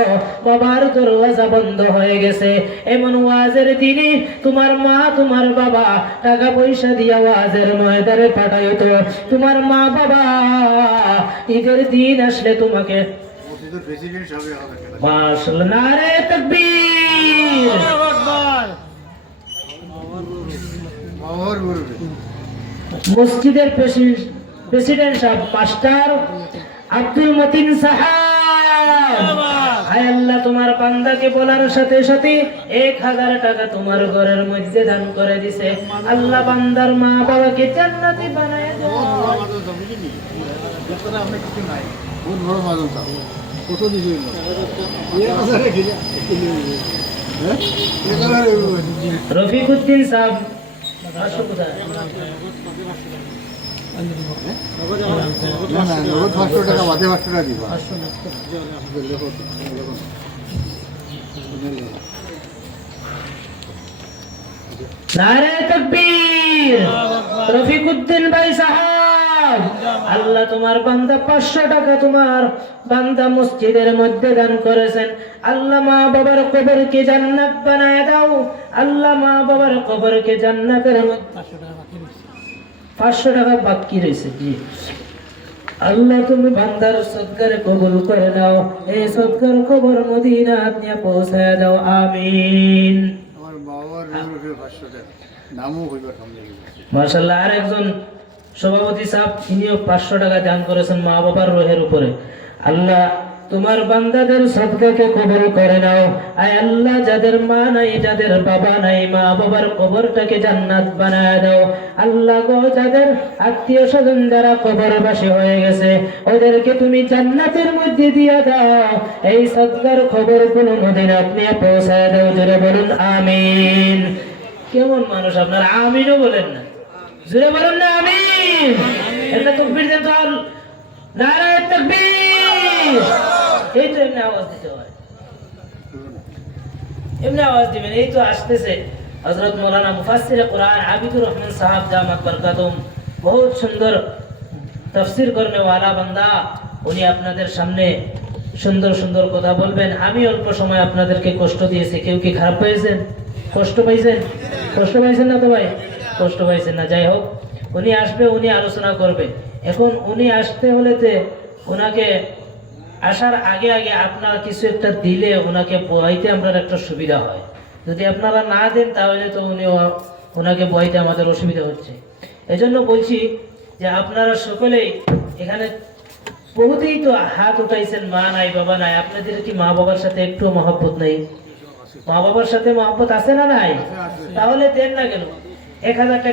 বাবার দরওয়াজা বন্ধ হয়ে গেছে, এমন ওয়াজের দিনে তোমার মা তোমার বাবা টাকা পয়সা দিয়া ওয়াজের ময়দানে পাঠাইতো। তোমার মা বাবা ঈদের দিন আসলে তোমাকে মাশাআল্লাহ, নারে তাকবীর, মসজিদের প্রেসিডেন্ট সাহেব মাস্টার আব্দুল মতিন সাহেব, হায় আল্লাহ, তোমার বান্দাকে বলার সাথে সাথে 1,000 টাকা তোমার ঘরের মধ্যে দান করে দিছে। আল্লাহ বান্দার মা বাবাকে জান্নাতি বানায় দাও। রফিকুদ্দিন সাহেব নারে তাকবীর, রফিকুদ্দিন ভাই সাহেব, আল্লাহ তোমার বান্দা 500 টাকা তোমার বান্দা মসজিদের মধ্যে দান করেছেন। আল্লাহ মা বাবার কবরকে জান্নাত বানায় দাও। আল্লাহ মা বাবার কবরকে জান্নাতের মধ্যে 500 টাকা বাকি রয়েছে। জি আল্লাহ, তুমি বান্দার সদকারে কবুল করে নাও, এই সদকার কবর মদিনা নিয়ে পৌঁছায় দাও, আমিন। মাশাআল্লাহ, আর একজন সভাপতি সাহেব, তিনিও 500 টাকা দান করেছেন মা বাবার রোহের উপরে। আল্লাহ তোমার বান্দাদের সদকাকে কবুল করে নাও। আয় আল্লাহ, যাদের মা নাই, যাদের বাবা নাই, মা বাবার কবরটাকে জান্নাত বানায় দাও। আল্লাহ গো, যাদের আত্মীয় স্বজন যারা কবরবাসী হয়ে গেছে, ওদেরকে তুমি জান্নাতের মধ্যে দিয়ে দাও। এই সদকার খবরগুলো মদিনাত নিয়ে পৌঁছায় দাও। জোরে বলুন আমিন। কেমন মানুষ আপনারা, আমিনও বলেন না, জোরে বলুন না আমিন। এটা তাকবীর দেন তো, নারে তাকবীর। এই তো এমনি আওয়াজ দিতে হয়, এমনি আওয়াজ দিবেন। এই তো আসতেছে হযরত মাওলানা মুফাসসির কুরআন আবিদুর রহমান সাহেব জামাত বরকাতুম, বহুত সুন্দর তাফসীর করনে ওয়ালা বান্দা। উনি আপনাদের সামনে সুন্দর সুন্দর কথা বলবেন। আমি অল্প সময় আপনাদেরকে কষ্ট দিয়েছি, কেউ কি খারাপ পেয়েছেন? কষ্ট পাইছেন? কষ্ট পাইছেন না তো ভাই? কষ্ট পাইছেন না। যাই হোক, উনি আসবে, উনি আলোচনা করবে। এখন উনি আসতে হলে ওনাকে আসার আগে আগে আপনার কিছু একটা দিলে ওনাকে পড়াইতে আমরা একটা সুবিধা হয়। যদি আপনারা না দেন তাহলে তো ওনাকে বইতে আমাদের অসুবিধা হচ্ছে। এজন্য বলছি যে আপনারা সকলেই এখানে বহুতেই তো হাত উঠাইছেন, মা নাই বাবা নাই, আপনাদের কি মা বাবার সাথে একটু মহব্বত নেই? মা বাবার সাথে মহব্বত আছে না নাই? তাহলে দেন না কেন? 1000 টাকা